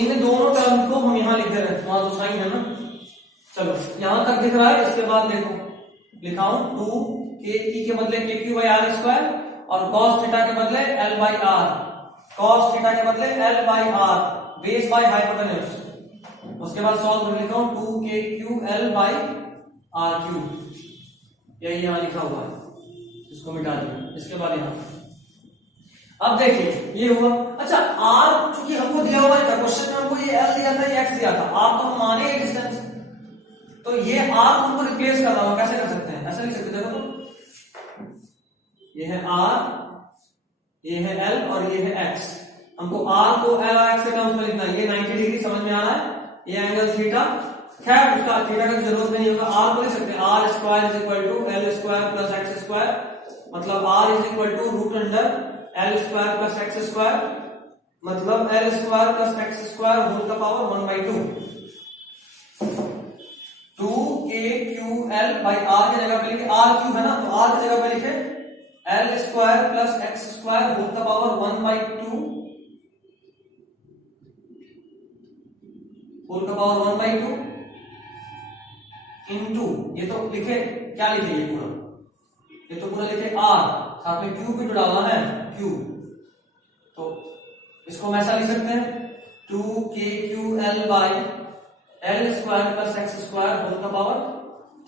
इन दोनों टर्म को हम यहां लिख दे रहे हैं, वहां तो साइन है ना। चलो यहां तक दिख रहा है, इसके बाद देखो लिखा हूं 2k के बदले kq बाई आर स्क्वायर और cos थीटा के बदले l by r, cos theta के बदले l by r base by hypotenuse, उसके बाद सॉल्व कर लिखा हूं 2kql बाई आर क्यूब, यही यहां लिखा हुआ है, इसको मिटा दिया, इसके बाद यहां अब देखिए ये हुआ। अच्छा r चूंकि हमको दिया हुआ था क्वेश्चन में, हमको ये l दिया था, ये x दिया था, r तो हम माने डिस्टेंस, तो ये r हमको रिप्लेस कर रहा हूं, कैसे कर सकते हैं, ऐसा लिख सकते हैं, देखो तो ये है r, ये है l और ये है x, हमको r को l और x के टर्म्स में लिखना है, ये 90 डिग्री समझ में आ रहा है, ये एंगल थीटा, खैर उसका थीटा का जरूरत नहीं होगा, r को लिख सकते हैं r square is equal to l square plus x square, मतलब r is equal to root under l square plus x square, मतलब l square plus x square whole का पावर 1/2, 2kql बाई r की जगह पे लिखे, r cube है ना, तो r की जगह पे लिखे l square plus x square whole का पावर 1/2 होल का पावर 1/2 इनटू, ये तो लिखे, क्या लिखे ये तो पूरा लिखे r, साथ में क्यूब भी तो डालना है, क्यूब, तो इसको हम ऐसा लिख सकते हैं 2kql by l square plus x square whole का पावर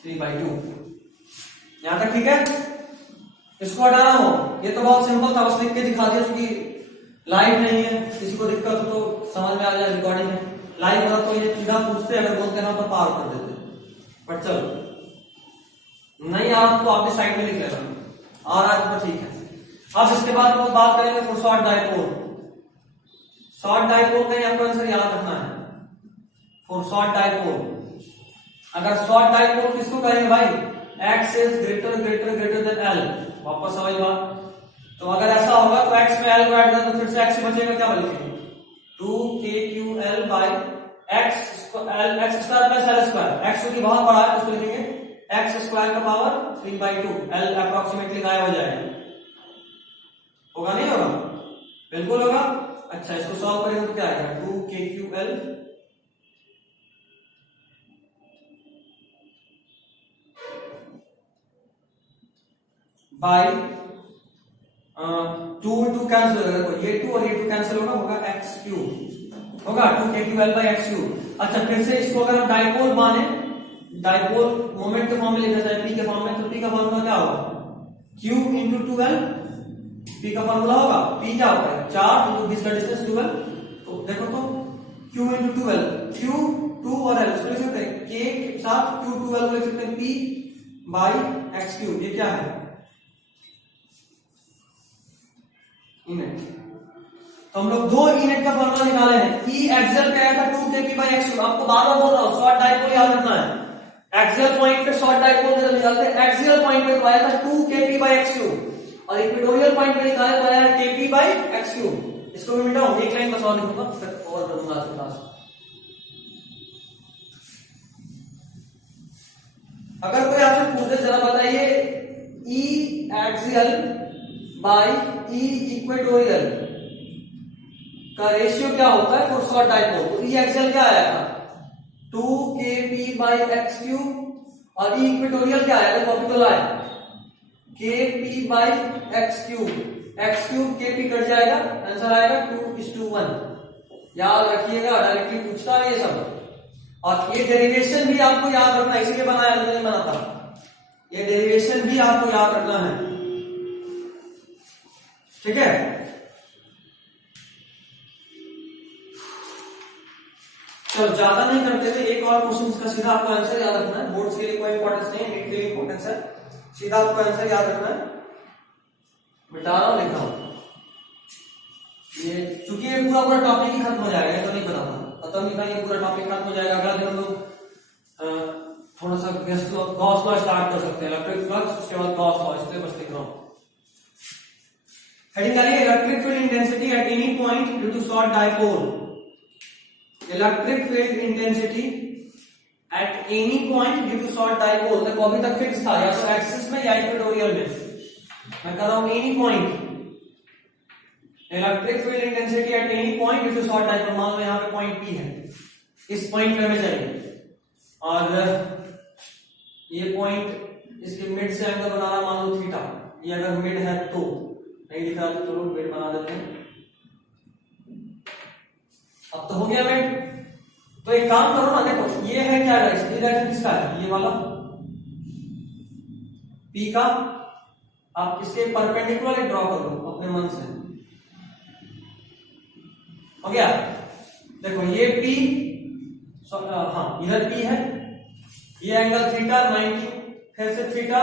3/2, यहां तक ठीक है। इसको हटाना हो, ये तो बहुत सिंपल था, बस लिख के दिखा दिया, क्योंकि लाइव नहीं है, किसी को दिक्कत हो तो समझ में आ जाए, रिकॉर्डिंग है, लाइव होता तो ये सीधा पूछते, अगर बोलते ना तो पार कर देते, बट चलो नहीं आ तो आपने साइड में लिख लेना, आ रहा है तो ठीक है। अब इसके बाद हम बात करेंगे for short dipole, short dipole का आपको आंसर याद रखना है, फॉर शॉर्ट डायपोल, अगर शॉर्ट डायपोल किसको कहेंगे भाई, x is greater than l, वापस समझ बात, तो अगर ऐसा होगा तो x में l को ऐड कर, तो फिर से x बचेगा, क्या लिखेंगे 2kql by x square plus l square, x क्योंकि बहुत बड़ा है उसको लिखेंगे एक्स स्क्वायर का पावर 3/2, एल अप्रोक्सीमेटली गायब हो जाएगा। होगा नहीं होगा? बिल्कुल होगा। अच्छा इसको सॉल्व करेंगे तो क्या आएगा 2kql बाई 2 कैंसिल हो जाएगा, ये 2 और ये 2 कैंसिल होगा एक्स क्यूब होगा 2kql बाई एक्स क्यूब। अच्छा फिर से इसको अगर हम डाइपोल माने, डाइपोल मोमेंट के फॉर्म में लिखना चाहिए पी के फॉर्म में, तो पी का फॉर्मूला क्या होगा q इंटू 2l, पी का फॉर्मूला होगा पी क्या होता है 4 इंटू बीच का डिस्टेंस 2l, तो देखो तो q इंटू 2l, q 2 और l इसको लिख सकते हैं k के साथ q 2l को लिख सकते हैं p बाई एक्स क्यूब। ये क्या है इनेट, तो हम लोग दो इनेट का फॉर्मूला निकाले हैं। ई एक्सियल पे आया था 2kp बाई एक्स क्यूब, आपको बार बार बोल रहा हूं शॉर्ट डाइपोल याद रखना है, एक्सियल पॉइंट पे शॉर्ट डाइपोल जब निकालते हैं एक्सियल पॉइंट पे तो आया था 2kp बाई एक्स क्यूब और इक्वेटोरियल पॉइंट पे निकाले तो आया kp बाई एक्स क्यूब। इसको भी मिटाऊं, एक लाइन बस और लिखूंगा फिर और करूंगा आज क्लास। अगर कोई आपसे पूछे जरा बताइए ई एक्सियल बाई ई इक्वेटोरियल का रेशियो क्या होता है फॉर शॉर्ट डाइपोल, तो ई एक्सियल क्या आया था 2kp बाई एक्स क्यूब और ई इक्वेटोरियल क्या आया था कॉपी तो लाए kp by x cube kp cut जाएगा आंसर आएगा 2:1। याद रखिएगा डायरेक्टली पूछता है ये सब, और ये डेरिवेशन भी आपको याद रखना, इसीलिए बनाया नहीं बना था, ये डेरिवेशन भी आपको याद रखना है, ठीक है। चलो ज्यादा नहीं करते थे, एक और क्वेश्चन इसका सीधा आपको आंसर याद रखना है, बोर्ड्स के लिए कोई इंपॉर्टेंस नहीं है, नीट के लिए इंपॉर्टेंस है, सीधा आपको आंसर याद रखना है। मिटा रहा हूं लिखा हूं ये, चूंकि ये पूरा टॉपिक ही खत्म हो जाएगा, ऐसा नहीं बताता खत्म नहीं था, ये पूरा टॉपिक खत्म हो जाएगा। अगला दिन हम लोग थोड़ा सा गॉस लॉ स्टार्ट कर सकते हैं, इलेक्ट्रिक फ्लक्स उसके बाद गॉस लॉ, इसलिए बस लिख रहा हूं। हेडिंग डालिए electric field intensity at any point due to short dipole, electric field intensity at any point due to short dipole, देखो अभी तक फिक्स था या तो एक्सिस में या इक्वेटोरियल में, मैं कह रहा हूं any point electric field intensity at any point due to short dipole, मान लो यहाँ पे पॉइंट P है, इस पॉइंट पे हमें चाहिए और ये पॉइंट इसके मिड से एंगल बना रहा मान लो थीटा, ये अगर मिड है तो नहीं दिख रहा तो चलो मिड बना देते हैं, अब तो हो गया मिड। तो एक काम करो ना, देखो ये है क्या गाइस, ये डायरेक्शन किसका है, ये वाला P का, आप इसके परपेंडिकुलर ड्रॉ कर लो अपने मन से, हो गया। देखो ये P, हाँ इधर P है, ये एंगल थीटा 90, फिर से थीटा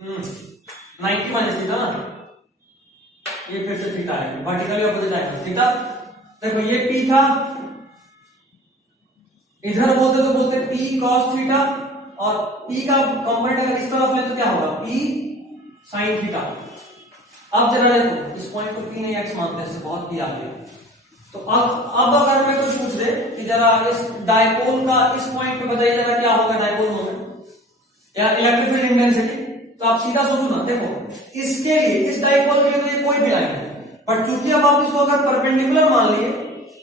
90 माइनस थीटा ना, ये फिर से थीटा है, वर्टिकली ऑपोजिट आएगा थीटा। देखो ये P था, इधर बोलते तो बोलते P cos थीटा, और P का कंपोनेंट अगर इस तरफ ले तो क्या होगा P sin थीटा। अब जरा देखो इस पॉइंट को P नहीं x मानते हैं, बहुत P आ गया, तो अब अगर मैं कुछ पूछ दे कि जरा इस डाइपोल का इस पॉइंट पे बताइए जरा क्या होगा डाइपोल मोमेंट या इलेक्ट्रिक फील्ड इंटेंसिटी, तो आप सीधा सोचो ना, देखो इसके लिए इस डाइपोल के लिए तो ये कोई भी लाइन है, बट चूंकि अब आप इसको अगर परपेंडिकुलर मान लिए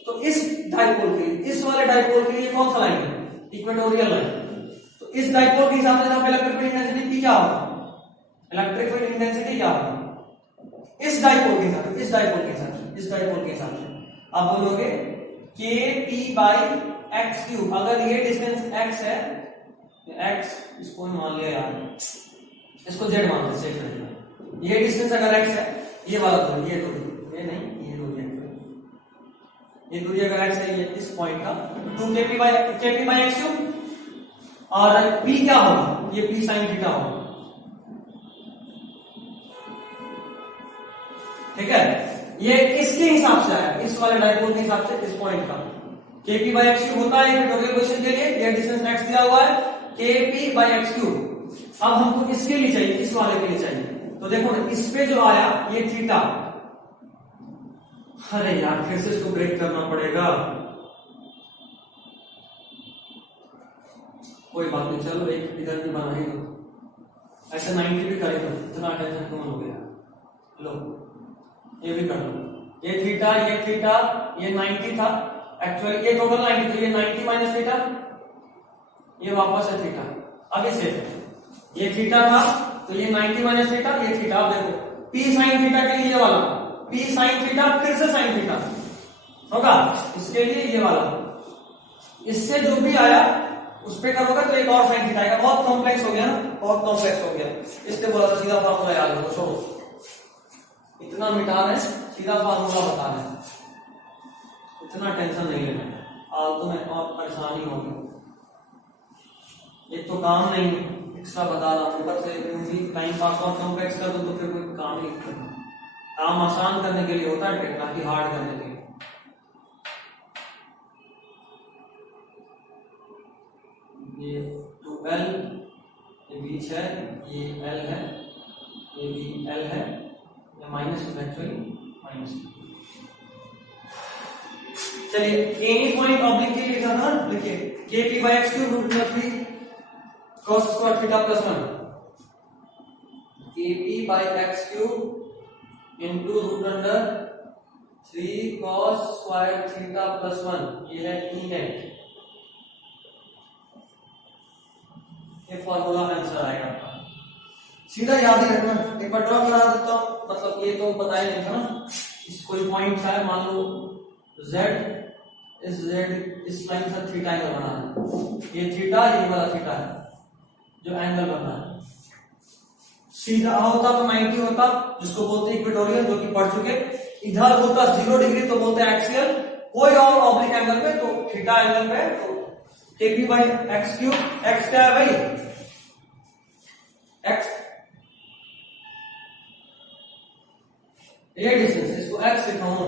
तो इस डाइपोल के लिए, इस वाले डाइपोल के लिए कौन सा लाइन है इक्वेटोरियल लाइन, तो इस डाइपोल के हिसाब से इलेक्ट्रिक फील्ड इंटेंसिटी P क्या होगा, इलेक्ट्रिक फील्ड इंटेंसिटी क्या होगा इस डाइपोल के हिसाब से, इस डाइपोल के हिसाब से, इस डाइपोल के हिसाब से आप बोलोगे kp बाई एक्स क्यूब, अगर ये डिस्टेंस x है, x इसको मान लिया यार, इसको z मान लो सेफ रहेगा, ये डिस्टेंस अगर x है, ये वाला दूरी, ये दूरी, ये नहीं ये दूरी एक्चुअली, ये दूरी अगर x है, ये इस पॉइंट का 2kp बाई एक्स क्यूब, और p क्या होगा, ये p sin थीटा होगा, ठीक है। ये इसके हिसाब से आया, इस वाले डाइपोल के हिसाब से, इस पॉइंट का kp बाई एक्स क्यूब होता है इक्वेटोरियल पोजीशन के लिए, ये डिस्टेंस x दिया हुआ है kp बाई एक्स क्यूब। अब हमको इसके लिए चाहिए, इस वाले के लिए चाहिए, तो देखो इस पे जो आया ये थीटा, अरे यार फिर से इसको ब्रेक करना पड़ेगा, कोई बात नहीं, चलो एक इधर भी बना ही दो, ऐसे 90 भी करे तो इतना टेंशन क्यों हो गया। लो ये भी कर दो, ये थीटा, ये 90 था एक्चुअली, ये टोटल 90, तो ये 90 माइनस थीटा, ये वापस है थीटा। अब इसे ये थीटा था तो ये 90 माइनस थीटा, ये थीटा। आप देखो p sin थीटा के लिए ये वाला p sin थीटा फिर से sin थीटा होगा, इसके लिए ये वाला, इससे जो भी आया उस पे करोगे तो एक और sin थीटा आएगा। बहुत कॉम्प्लेक्स हो गया ना, बहुत कॉम्प्लेक्स हो गया, इसलिए बोला था सीधा फार्मूला याद रखो, छोड़ो इतना मिटा रहे, सीधा फार्मूला बता रहे, इतना टेंशन नहीं लेना, फालतू में और परेशानी होगी। एक तो काम नहीं एक्स्ट्रा बता रहा हूं, ऊपर से टाइम पास और कॉम्प्लेक्स कर दो तो फिर कोई काम नहीं करना। काम आसान करने के लिए होता है, काफी हार्ड करने के लिए। ये 2l ये बीच है, ये l है, ये भी l है, ये माइनस एक्चुअली माइनस। चलिए एनी पॉइंट ऑब्लिक के लिए था, लिखिए kp/x³ √3 cos square theta plus 1, kp/x³ into √3 cos square theta plus 1, ये है E net, ये फॉर्मूला आंसर आएगा आपका। सीधा याद ही रखना, एक बार ड्रॉ करा देता हूं, मतलब ये तो पता ही नहीं था ना, इस कोई पॉइंट है, मान लो z, इस z इस लाइन से थीटा एंगल बना है, ये थीटा, ये वाला थीटा है जो एंगल बन रहा है। सीधा होता तो 90 होता, जिसको बोलते हैं इक्वेटोरियल, जो कि पढ़ चुके। इधर होता 0 डिग्री तो बोलते हैं एक्सियल, कोई और ऑब्लिक एंगल पे तो थीटा एंगल पे तो kp/x³, x क्या है भाई, x ये डिस्टेंस, इसको x लिखाऊं तो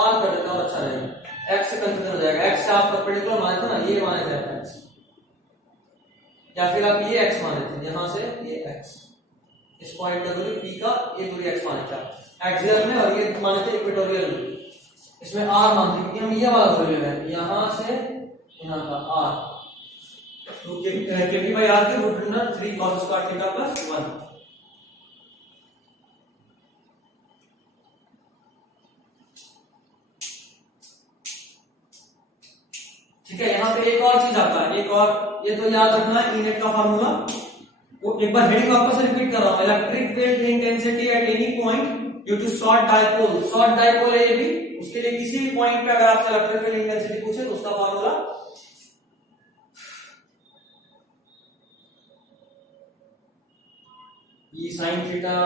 r कर देता हूं, अच्छा रहेगा, x से कंफ्यूजन हो जाएगा। x से आप परपेंडिकुलर माने थे ना, ये माने थे x, या फिर आप ये x माने थे, यहां से ये x, इस पॉइंट का दूरी p का, ये दूरी x माने थे एक्सियल में, और ये माने थे इक्वेटोरियल में, इसमें r मानते क्योंकि हम ये वाला दूरी ले रहे हैं, यहां से यहां का r, तो kp/r³ √3 cos square theta plus 1। ठीक है, यहां पे एक और चीज आता है, एक और, ये तो याद रखना है E net का फार्मूला, वो एक बार हेडिंग वापस रिपीट कर रहा हूं, electric field intensity at any point due to short dipole, short dipole है ये भी, उसके लिए किसी भी पॉइंट पे अगर आपसे इलेक्ट्रिक फील्ड इंटेंसिटी पूछे तो उसका फार्मूला E sin थीटा,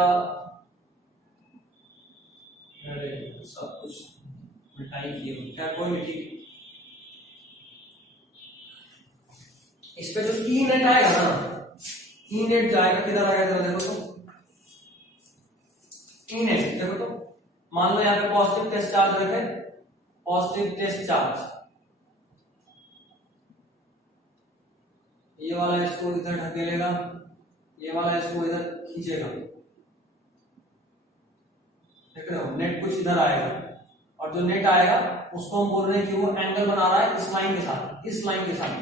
अरे सब कुछ मिटाई किए, क्या कोई नहीं, ठीक। इस पे जो E net आएगा ना, E net जाएगा किधर आएगा, जरा देखो तो, E net देखो तो, मान लो यहाँ पे पॉजिटिव टेस्ट चार्ज रखे, पॉजिटिव टेस्ट चार्ज, ये वाला इसको इधर ढकेलेगा, ये वाला इसको इधर खींचेगा, देख रहे हो, नेट कुछ इधर आएगा, और जो नेट आएगा उसको हम बोल रहे हैं कि वो एंगल बना रहा है इस लाइन के साथ, इस लाइन के साथ,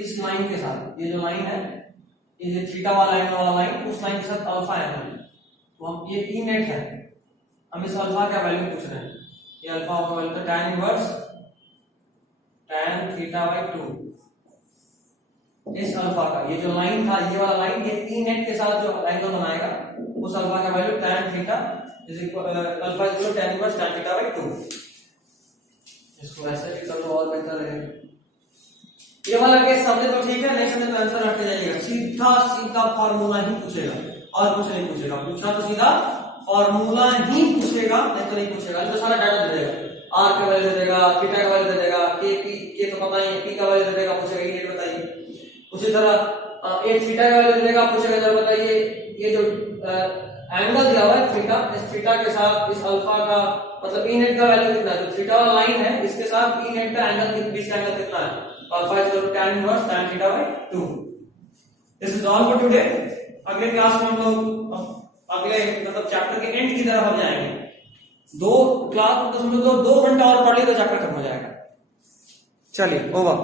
इस लाइन के साथ, ये जो लाइन है, ये थीटा वाला एंगल वाला लाइन, उस लाइन के साथ अल्फा एंगल, तो हम ये E net है, हम इस अल्फा का वैल्यू पूछ रहे हैं, ये अल्फा का वैल्यू tan इनवर्स tan θ/2, इस अल्फा का, ये जो लाइन था, ये वाला लाइन, ये E net के साथ जो एंगल बनाएगा उस अल्फा का value tan θ is equal alpha is equal tan inverse tan θ/2। इसको ऐसे भी कर लो और बेहतर रहेगा। ये वाला केस समझे तो ठीक है, नहीं समझे तो आंसर हट जाइएगा, सीधा सीधा फार्मूला ही पूछेगा और कुछ नहीं पूछेगा, पूछा तो सीधा फार्मूला ही पूछेगा, नहीं तो नहीं पूछेगा, तो सारा डाटा दे देगा, r का वैल्यू दे देगा, थीटा का वैल्यू दे देगा, के तो पता ही है, p का वैल्यू दे देगा, पूछेगा ये बताइए, उसी तरह ये थीटा का वैल्यू दे देगा, पूछेगा जरा बताइए ये जो एंगल दिया हुआ है थीटा, इस थीटा के साथ इस अल्फा का मतलब E net का वैल्यू कितना है, जो थीटा वाला लाइन है इसके साथ E net का एंगल के बीच का एंगल कितना है, alpha is equal to tan inverse tan θ/2। This is all for today. अगले क्लास में हम लोग अगले मतलब चैप्टर के एंड की तरफ हम जाएंगे, दो क्लास तो समझ लो 2 घंटा और पढ़ ली तो चैप्टर खत्म हो जाएगा। चलिए ओवर।